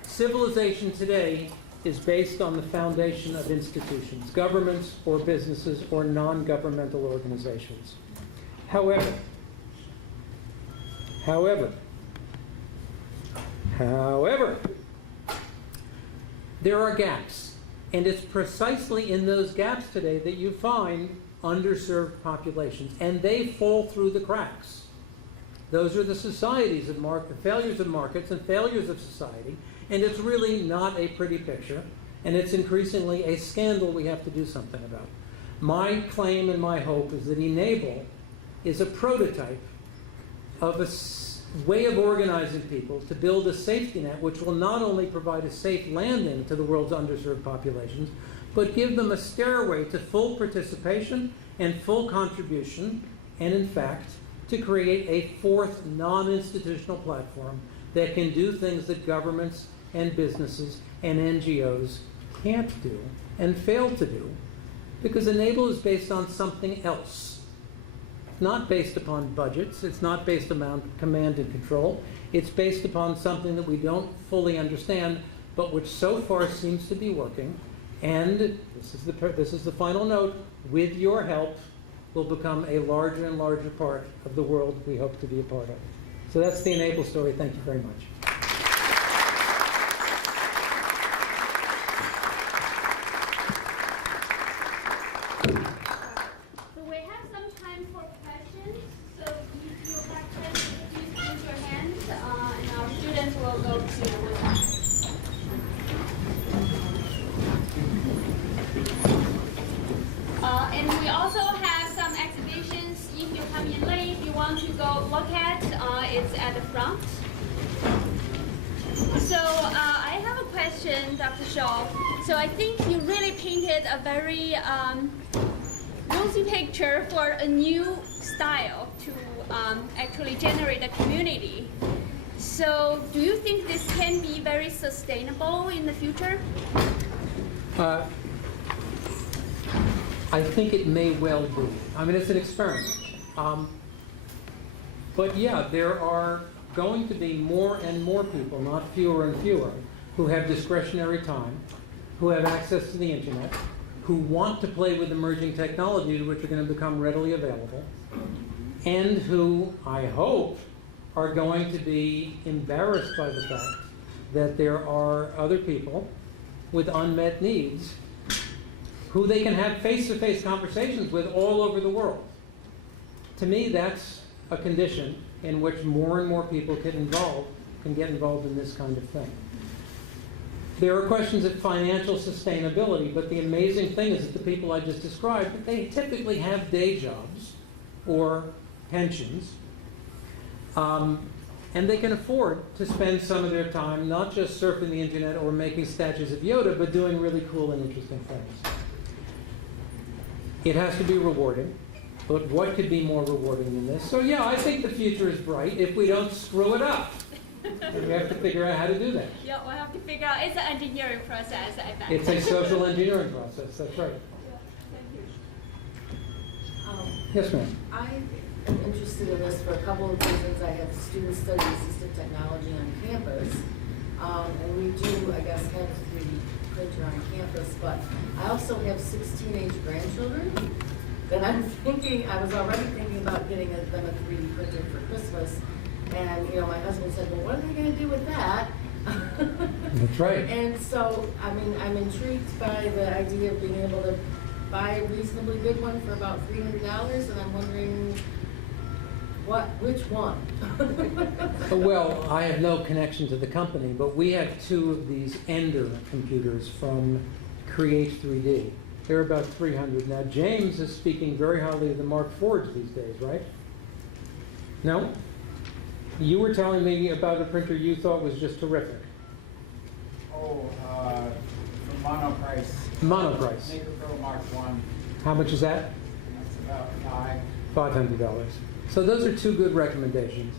civilization today is based on the foundation of institutions, governments or businesses or non-governmental organizations. However, There are gaps, and it's precisely in those gaps today that you find underserved populations, and they fall through the cracks. Those are the societies of failures of markets and failures of society, and it's really not a pretty picture, and it's increasingly a scandal we have to do something about. My claim and my hope is that e-NABLE is a prototype of a way of organizing people to build a safety net which will not only provide a safe landing to the world's underserved populations, but give them a stairway to full participation and full contribution, and in fact, to create a fourth non-institutional platform that can do things that governments and businesses and NGOs can't do and fail to do, because e-NABLE is based on something else. It's not based upon budgets, it's not based on command and control, it's based upon something that we don't fully understand, but which so far seems to be working, and this is the final note, with your help, will become a larger and larger part of the world we hope to be a part of. So that's the e-NABLE story. Thank you very much. So we have some time for questions. So if you have questions, please raise your hand, and our students will go to the and we also have some exhibitions. If you come in late, if you want to go look at, it's at the front. So I have a question, Dr. Shaw. So I think you really painted a very rosy picture for a new style to actually generate a community. So do you think this can be very sustainable in the future? I think it may well be. I mean, it's an experiment. But yeah, there are going to be more and more people, not fewer and fewer, who have discretionary time, who have access to the internet, who want to play with emerging technologies which are going to become readily available, and who, I hope, are going to be embarrassed by the fact that there are other people with unmet needs who they can have face-to-face conversations with all over the world. To me, that's a condition in which more and more people can get involved in this kind of thing. There are questions of financial sustainability, but the amazing thing is that the people I just described, they typically have day jobs or pensions, and they can afford to spend some of their time not just surfing the internet or making statues of Yoda, but doing really cool and interesting things. It has to be rewarding, but what could be more rewarding than this? So yeah, I think the future is bright if we don't screw it up. We have to figure out how to do that. Yeah, we'll have to figure out. It's an engineering process, I bet. It's a social engineering process, that's right. Yeah, thank you. Yes, ma'am. I am interested in this for a couple of reasons. I have students studying assistive technology on campus, and we do, I guess, have a 3D printer on campus, but I also have 6 teenage grandchildren that I was already thinking about getting them a 3D printer for Christmas, and my husband said, well, what are they going to do with that? That's right. And so, I mean, I'm intrigued by the idea of being able to buy a reasonably good one for about $300, and I'm wondering which one? Well, I have no connection to the company, but we have 2 of these Ender computers from Create 3D. They're about 300. Now, James is speaking very highly of the Mark IVs these days, right? No? You were telling me about a printer you thought was just terrific. Oh, from Monoprice. Monoprice. Maker Pro Mark I. How much is that? That's about $500. So those are 2 good recommendations.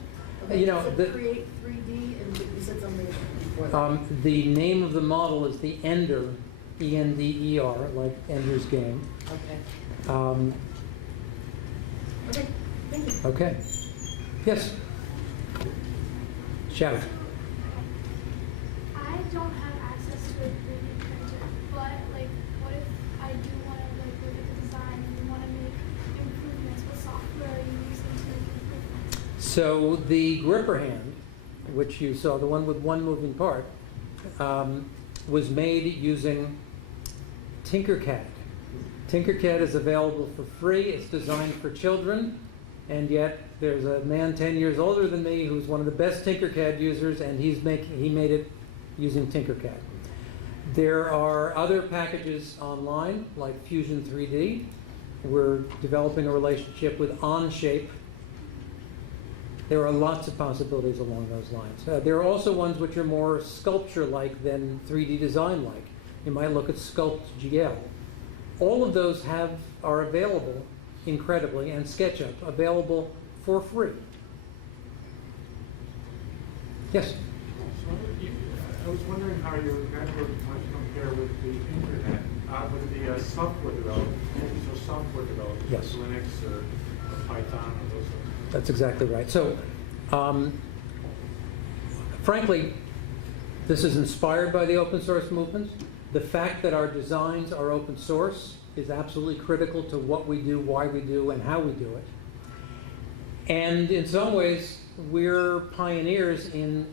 Okay, Create 3D, and you said something before that. The name of the model is the Ender, E-N-D-E-R, like Ender's Game. Okay. Okay, thank you. Okay. Yes? Shout. I don't have access to a 3D printer, but what if I do want to look at the design and want to make improvements? What software are you using to make improvements? So the gripper hand, which you saw, the one with one moving part, was made using Tinkercad. Tinkercad is available for free. It's designed for children, and yet there's a man 10 years older than me who's one of the best Tinkercad users, and he made it using Tinkercad. There are other packages online, like Fusion 3D. We're developing a relationship with Onshape. There are lots of possibilities along those lines. There are also ones which are more sculpture-like than 3D design-like. You might look at SculptGL. All of those are available, incredibly, and SketchUp, available for free. Yes? I was wondering how your network might compare with the internet, with the software development, so software development, Yes. like Linux or Python or those sorts of. That's exactly right. So, frankly, this is inspired by the open source movement. The fact that our designs are open source is absolutely critical to what we do, why we do, and how we do it. And in some ways, we're pioneers in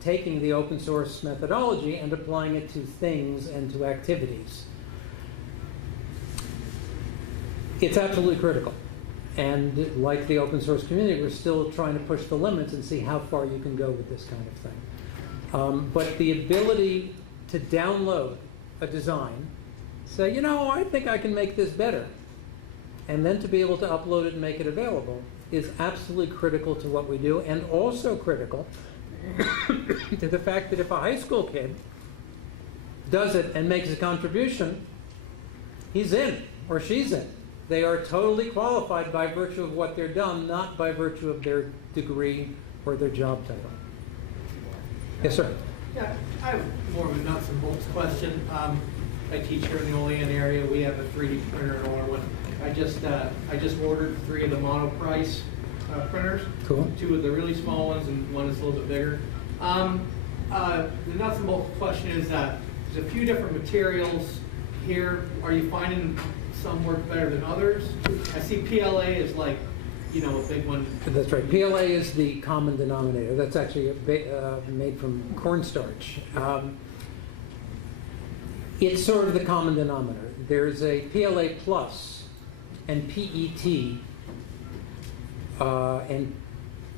taking the open source methodology and applying it to things and to activities. It's absolutely critical. And like the open source community, we're still trying to push the limits and see how far you can go with this kind of thing. But the ability to download a design, say, you know, I think I can make this better, and then to be able to upload it and make it available is absolutely critical to what we do, and also critical to the fact that if a high school kid does it and makes a contribution, he's in or she's in. They are totally qualified by virtue of what they're done, not by virtue of their degree or their job title. Yes, sir. Yeah, I have more of a nuts and bolts question. I teach here in the Olean area. We have a 3D printer in Orland. I just ordered 3 of the monoprice printers. Cool. 2 of the really small ones and one is a little bit bigger. The nuts and bolts question is that there's a few different materials here. Are you finding some work better than others? I see PLA is like, you know, a big one. That's right. PLA is the common denominator. That's actually made from cornstarch. It's sort of the common denominator. There's a PLA Plus and PET and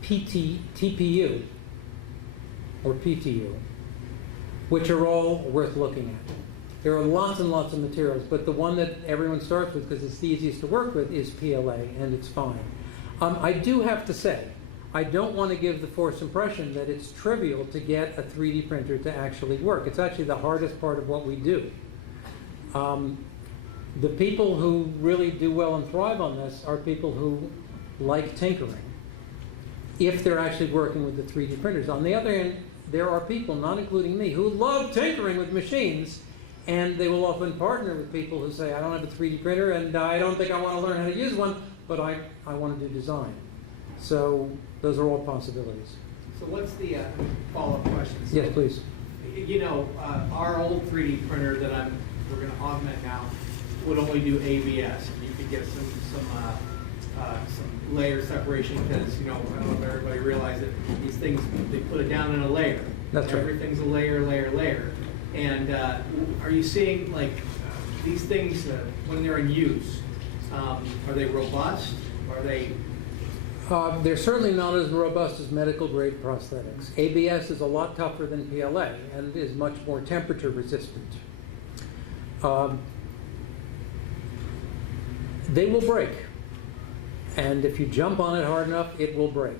TPU or PTU, which are all worth looking at. There are lots and lots of materials, but the one that everyone starts with, because it's the easiest to work with, is PLA, and it's fine. I do have to say, I don't want to give the false impression that it's trivial to get a 3D printer to actually work. It's actually the hardest part of what we do. The people who really do well and thrive on this are people who like tinkering, if they're actually working with the 3D printers. On the other hand, there are people, not including me, who love tinkering with machines, and they will often partner with people who say, I don't have a 3D printer, and I don't think I want to learn how to use one, but I want to do design. So those are all possibilities. So what's the follow-up question? So, Yes, please. You know, our old 3D printer that we're going to augment now would only do ABS. You could get some layer separation because, you know, I don't know if everybody realizes that these things, they put it down in a layer. That's right. Everything's a layer, layer, layer. And are you seeing, like, these things, when they're in use, are they robust? Are they... They're certainly not as robust as medical grade prosthetics. ABS is a lot tougher than PLA and is much more temperature resistant. They will break, and if you jump on it hard enough, it will break.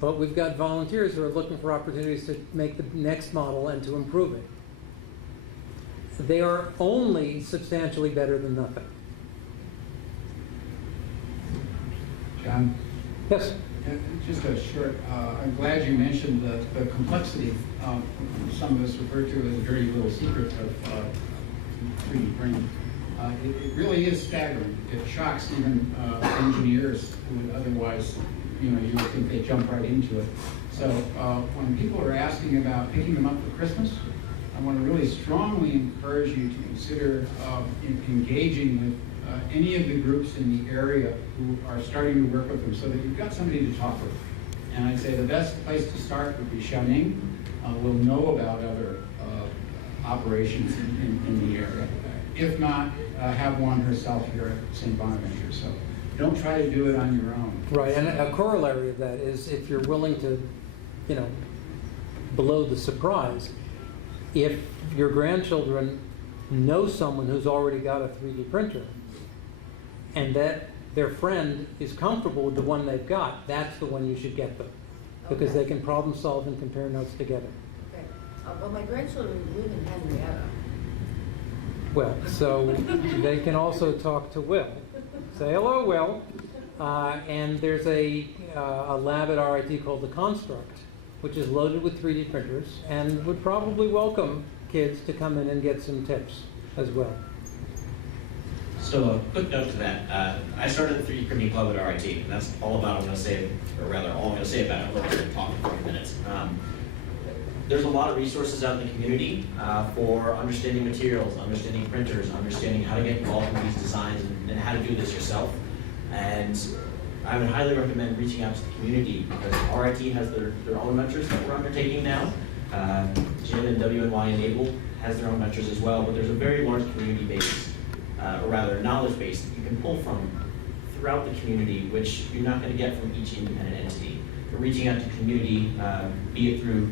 But we've got volunteers who are looking for opportunities to make the next model and to improve it. They are only substantially better than nothing. John? Yes? Just a short, I'm glad you mentioned the complexity. Some of us refer to as dirty little secrets of 3D printing. It really is staggering. It shocks even engineers who would otherwise, you know, you would think they jump right into it. So when people are asking about picking them up for Christmas, I want to really strongly encourage you to consider engaging with any of the groups in the area who are starting to work with them so that you've got somebody to talk with. And I'd say the best place to start would be Xiaoning. We'll know about other operations in the area. If not, have one herself here at St. Bonaventure. So don't try to do it on your own. Right, and a corollary of that is if you're willing to, you know, blow the surprise, if your grandchildren know someone who's already got a 3D printer and that their friend is comfortable with the one they've got, that's the one you should get them. Because Okay. they can problem solve and compare notes together. Okay. Well, my grandchildren live in Henrietta. Well, so they can also talk to Will. Say, hello, Will. And there's a lab at RIT called The Construct, which is loaded with 3D printers and would probably welcome kids to come in and get some tips as well. So a quick note to that. I started the 3D printing club at RIT, and that's all about, I'm going to say, or rather, all I'm going to say about it, we're going to talk for 40 minutes. There's a lot of resources out in the community for understanding materials, understanding printers, understanding how to get involved in these designs and how to do this yourself. And I would highly recommend reaching out to the community because RIT has their own ventures that we're undertaking now. Jim and WNY e-NABLE has their own ventures as well, but there's a very large community base, or rather knowledge base that you can pull from throughout the community, which you're not going to get from each independent entity. But reaching out to community, be it through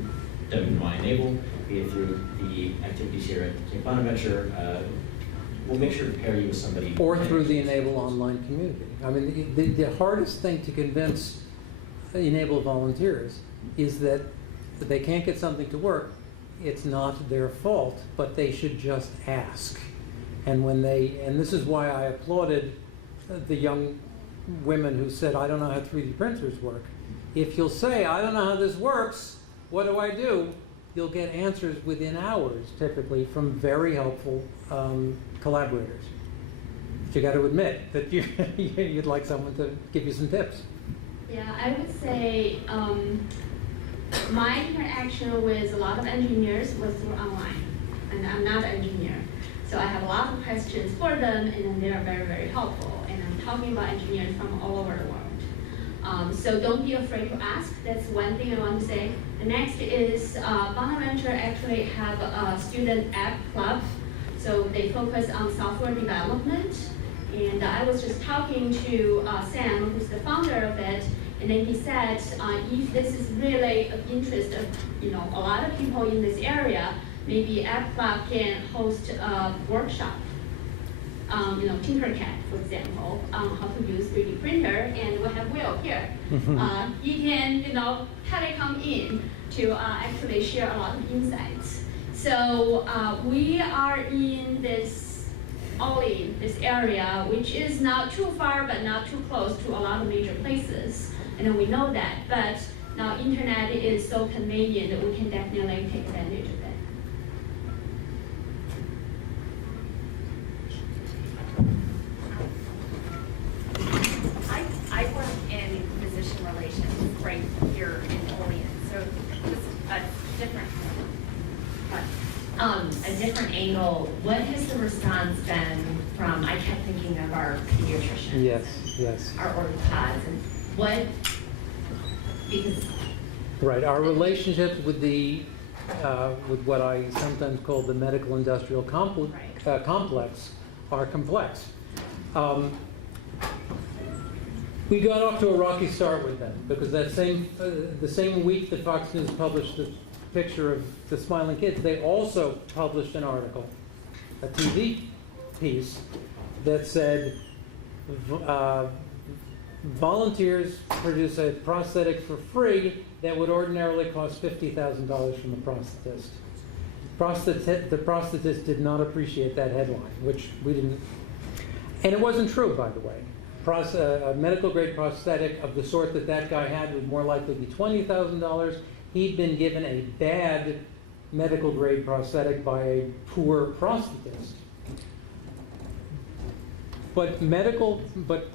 WNY e-NABLE, be it through the activities here at St. Bonaventure, we'll make sure to pair you with somebody. Or through the e-NABLE online community. I mean, the hardest thing to convince e-NABLE volunteers is that they can't get something to work. It's not their fault, but they should just ask. And when and this is why I applauded the young women who said, I don't know how 3D printers work. If you'll say, I don't know how this works, what do I do? You'll get answers within hours, typically, from very helpful collaborators. But you got to admit that you'd like someone to give you some tips. Yeah, I would say my interaction with a lot of engineers was through online, and I'm not an engineer. So I have a lot of questions for them, and then they are very, very helpful. And I'm talking about engineers from all over the world. So don't be afraid to ask. That's one thing I want to say. The next is Bonaventure actually have a student app club. So they focus on software development. And I was just talking to Sam, who's the founder of it, and then he said, if this is really of interest of a lot of people in this area, maybe App Club can host a workshop. Tinkercad, for example, on how to use 3D printer, and we have Will here. He can, telecom in to actually share a lot of insights. So we are in this area, which is not too far, but not too close to a lot of major places. And we know that, but now internet is so convenient that we can definitely take advantage of it. I work in physician relations right here in Olean, so just a different angle. What has the response been from, I kept thinking of our pediatricians. Yes. Our orthopods, and what, because. Right, our relationships with with what I sometimes call the medical industrial complex are complex. We got off to a rocky start with them because the same week that Fox News published the picture of the smiling kids, they also published an article, a TV piece that said volunteers produce a prosthetic for free that would ordinarily cost $50,000 from the prosthetist. The prosthetist did not appreciate that headline, which we didn't. And it wasn't true, by the way. A medical grade prosthetic of the sort that guy had would more likely be $20,000. He'd been given a bad medical grade prosthetic by a poor prosthetist. But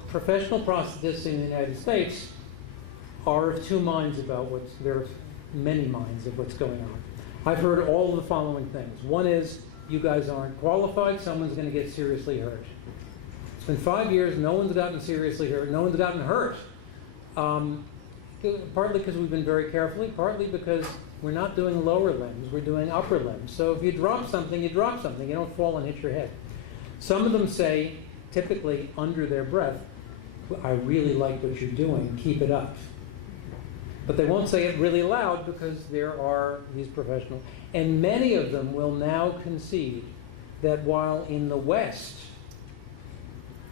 professional prosthetists in the United States are of two minds about there are many minds of what's going on. I've heard all of the following things. One is, you guys aren't qualified, someone's going to get seriously hurt. It's been 5 years, no one's gotten seriously hurt, no one's gotten hurt. Partly because we've been very careful, partly because We're not doing lower limbs, we're doing upper limbs. So if you drop something, you drop something. You don't fall and hit your head. Some of them say, typically under their breath, I really like what you're doing, keep it up. But they won't say it really loud because there are these professionals. And many of them will now concede that while in the West,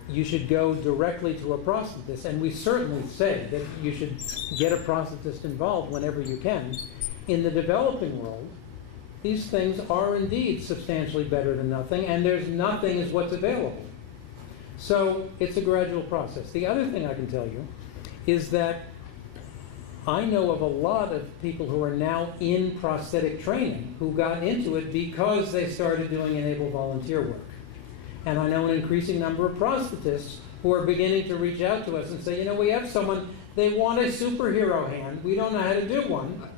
you should go directly to a prosthetist, and we certainly say that you should get a prosthetist involved whenever you can. In the developing world, these things are indeed substantially better than nothing, and there's nothing is what's available. So it's a gradual process. The other thing I can tell you is that I know of a lot of people who are now in prosthetic training who got into it because they started doing e-NABLE volunteer work. And I know an increasing number of prosthetists who are beginning to reach out to us and say, you know, we have someone, they want a superhero hand, we don't know how to do one.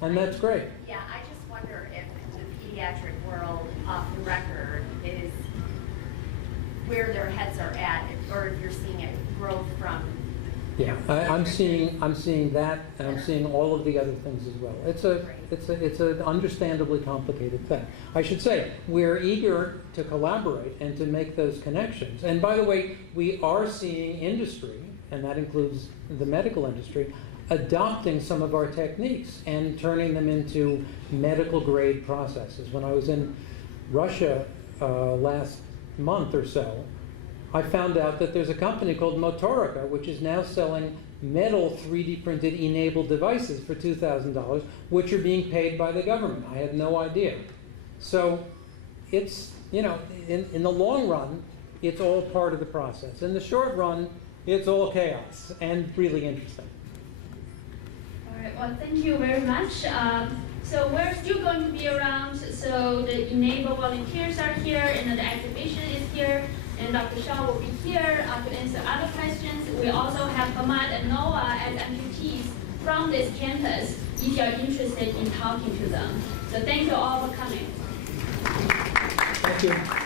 And that's great. Yeah, I just wonder if the pediatric world, off the record, is where their heads are at, or if you're seeing it growth from. Yeah, I'm seeing that, and I'm seeing all of the other things as well. It's an understandably complicated thing. I should say, we're eager to collaborate and to make those connections. And by the way, we are seeing industry, and that includes the medical industry, adopting some of our techniques and turning them into medical grade processes. When I was in Russia last month or so, I found out that there's a company called Motorica, which is now selling metal 3D printed e-NABLE devices for $2,000, which are being paid by the government. I had no idea. So it's, you know, in the long run, it's all part of the process. In the short run, it's all chaos and really interesting. All right, well, thank you very much. So we're still going to be around. So the e-NABLE volunteers are here, and the exhibition is here. And Dr. Shaw will be here to answer other questions. We also have Ahmad and Noah as amputees from this campus if you're interested in talking to them. So thank you all for coming. Thank you.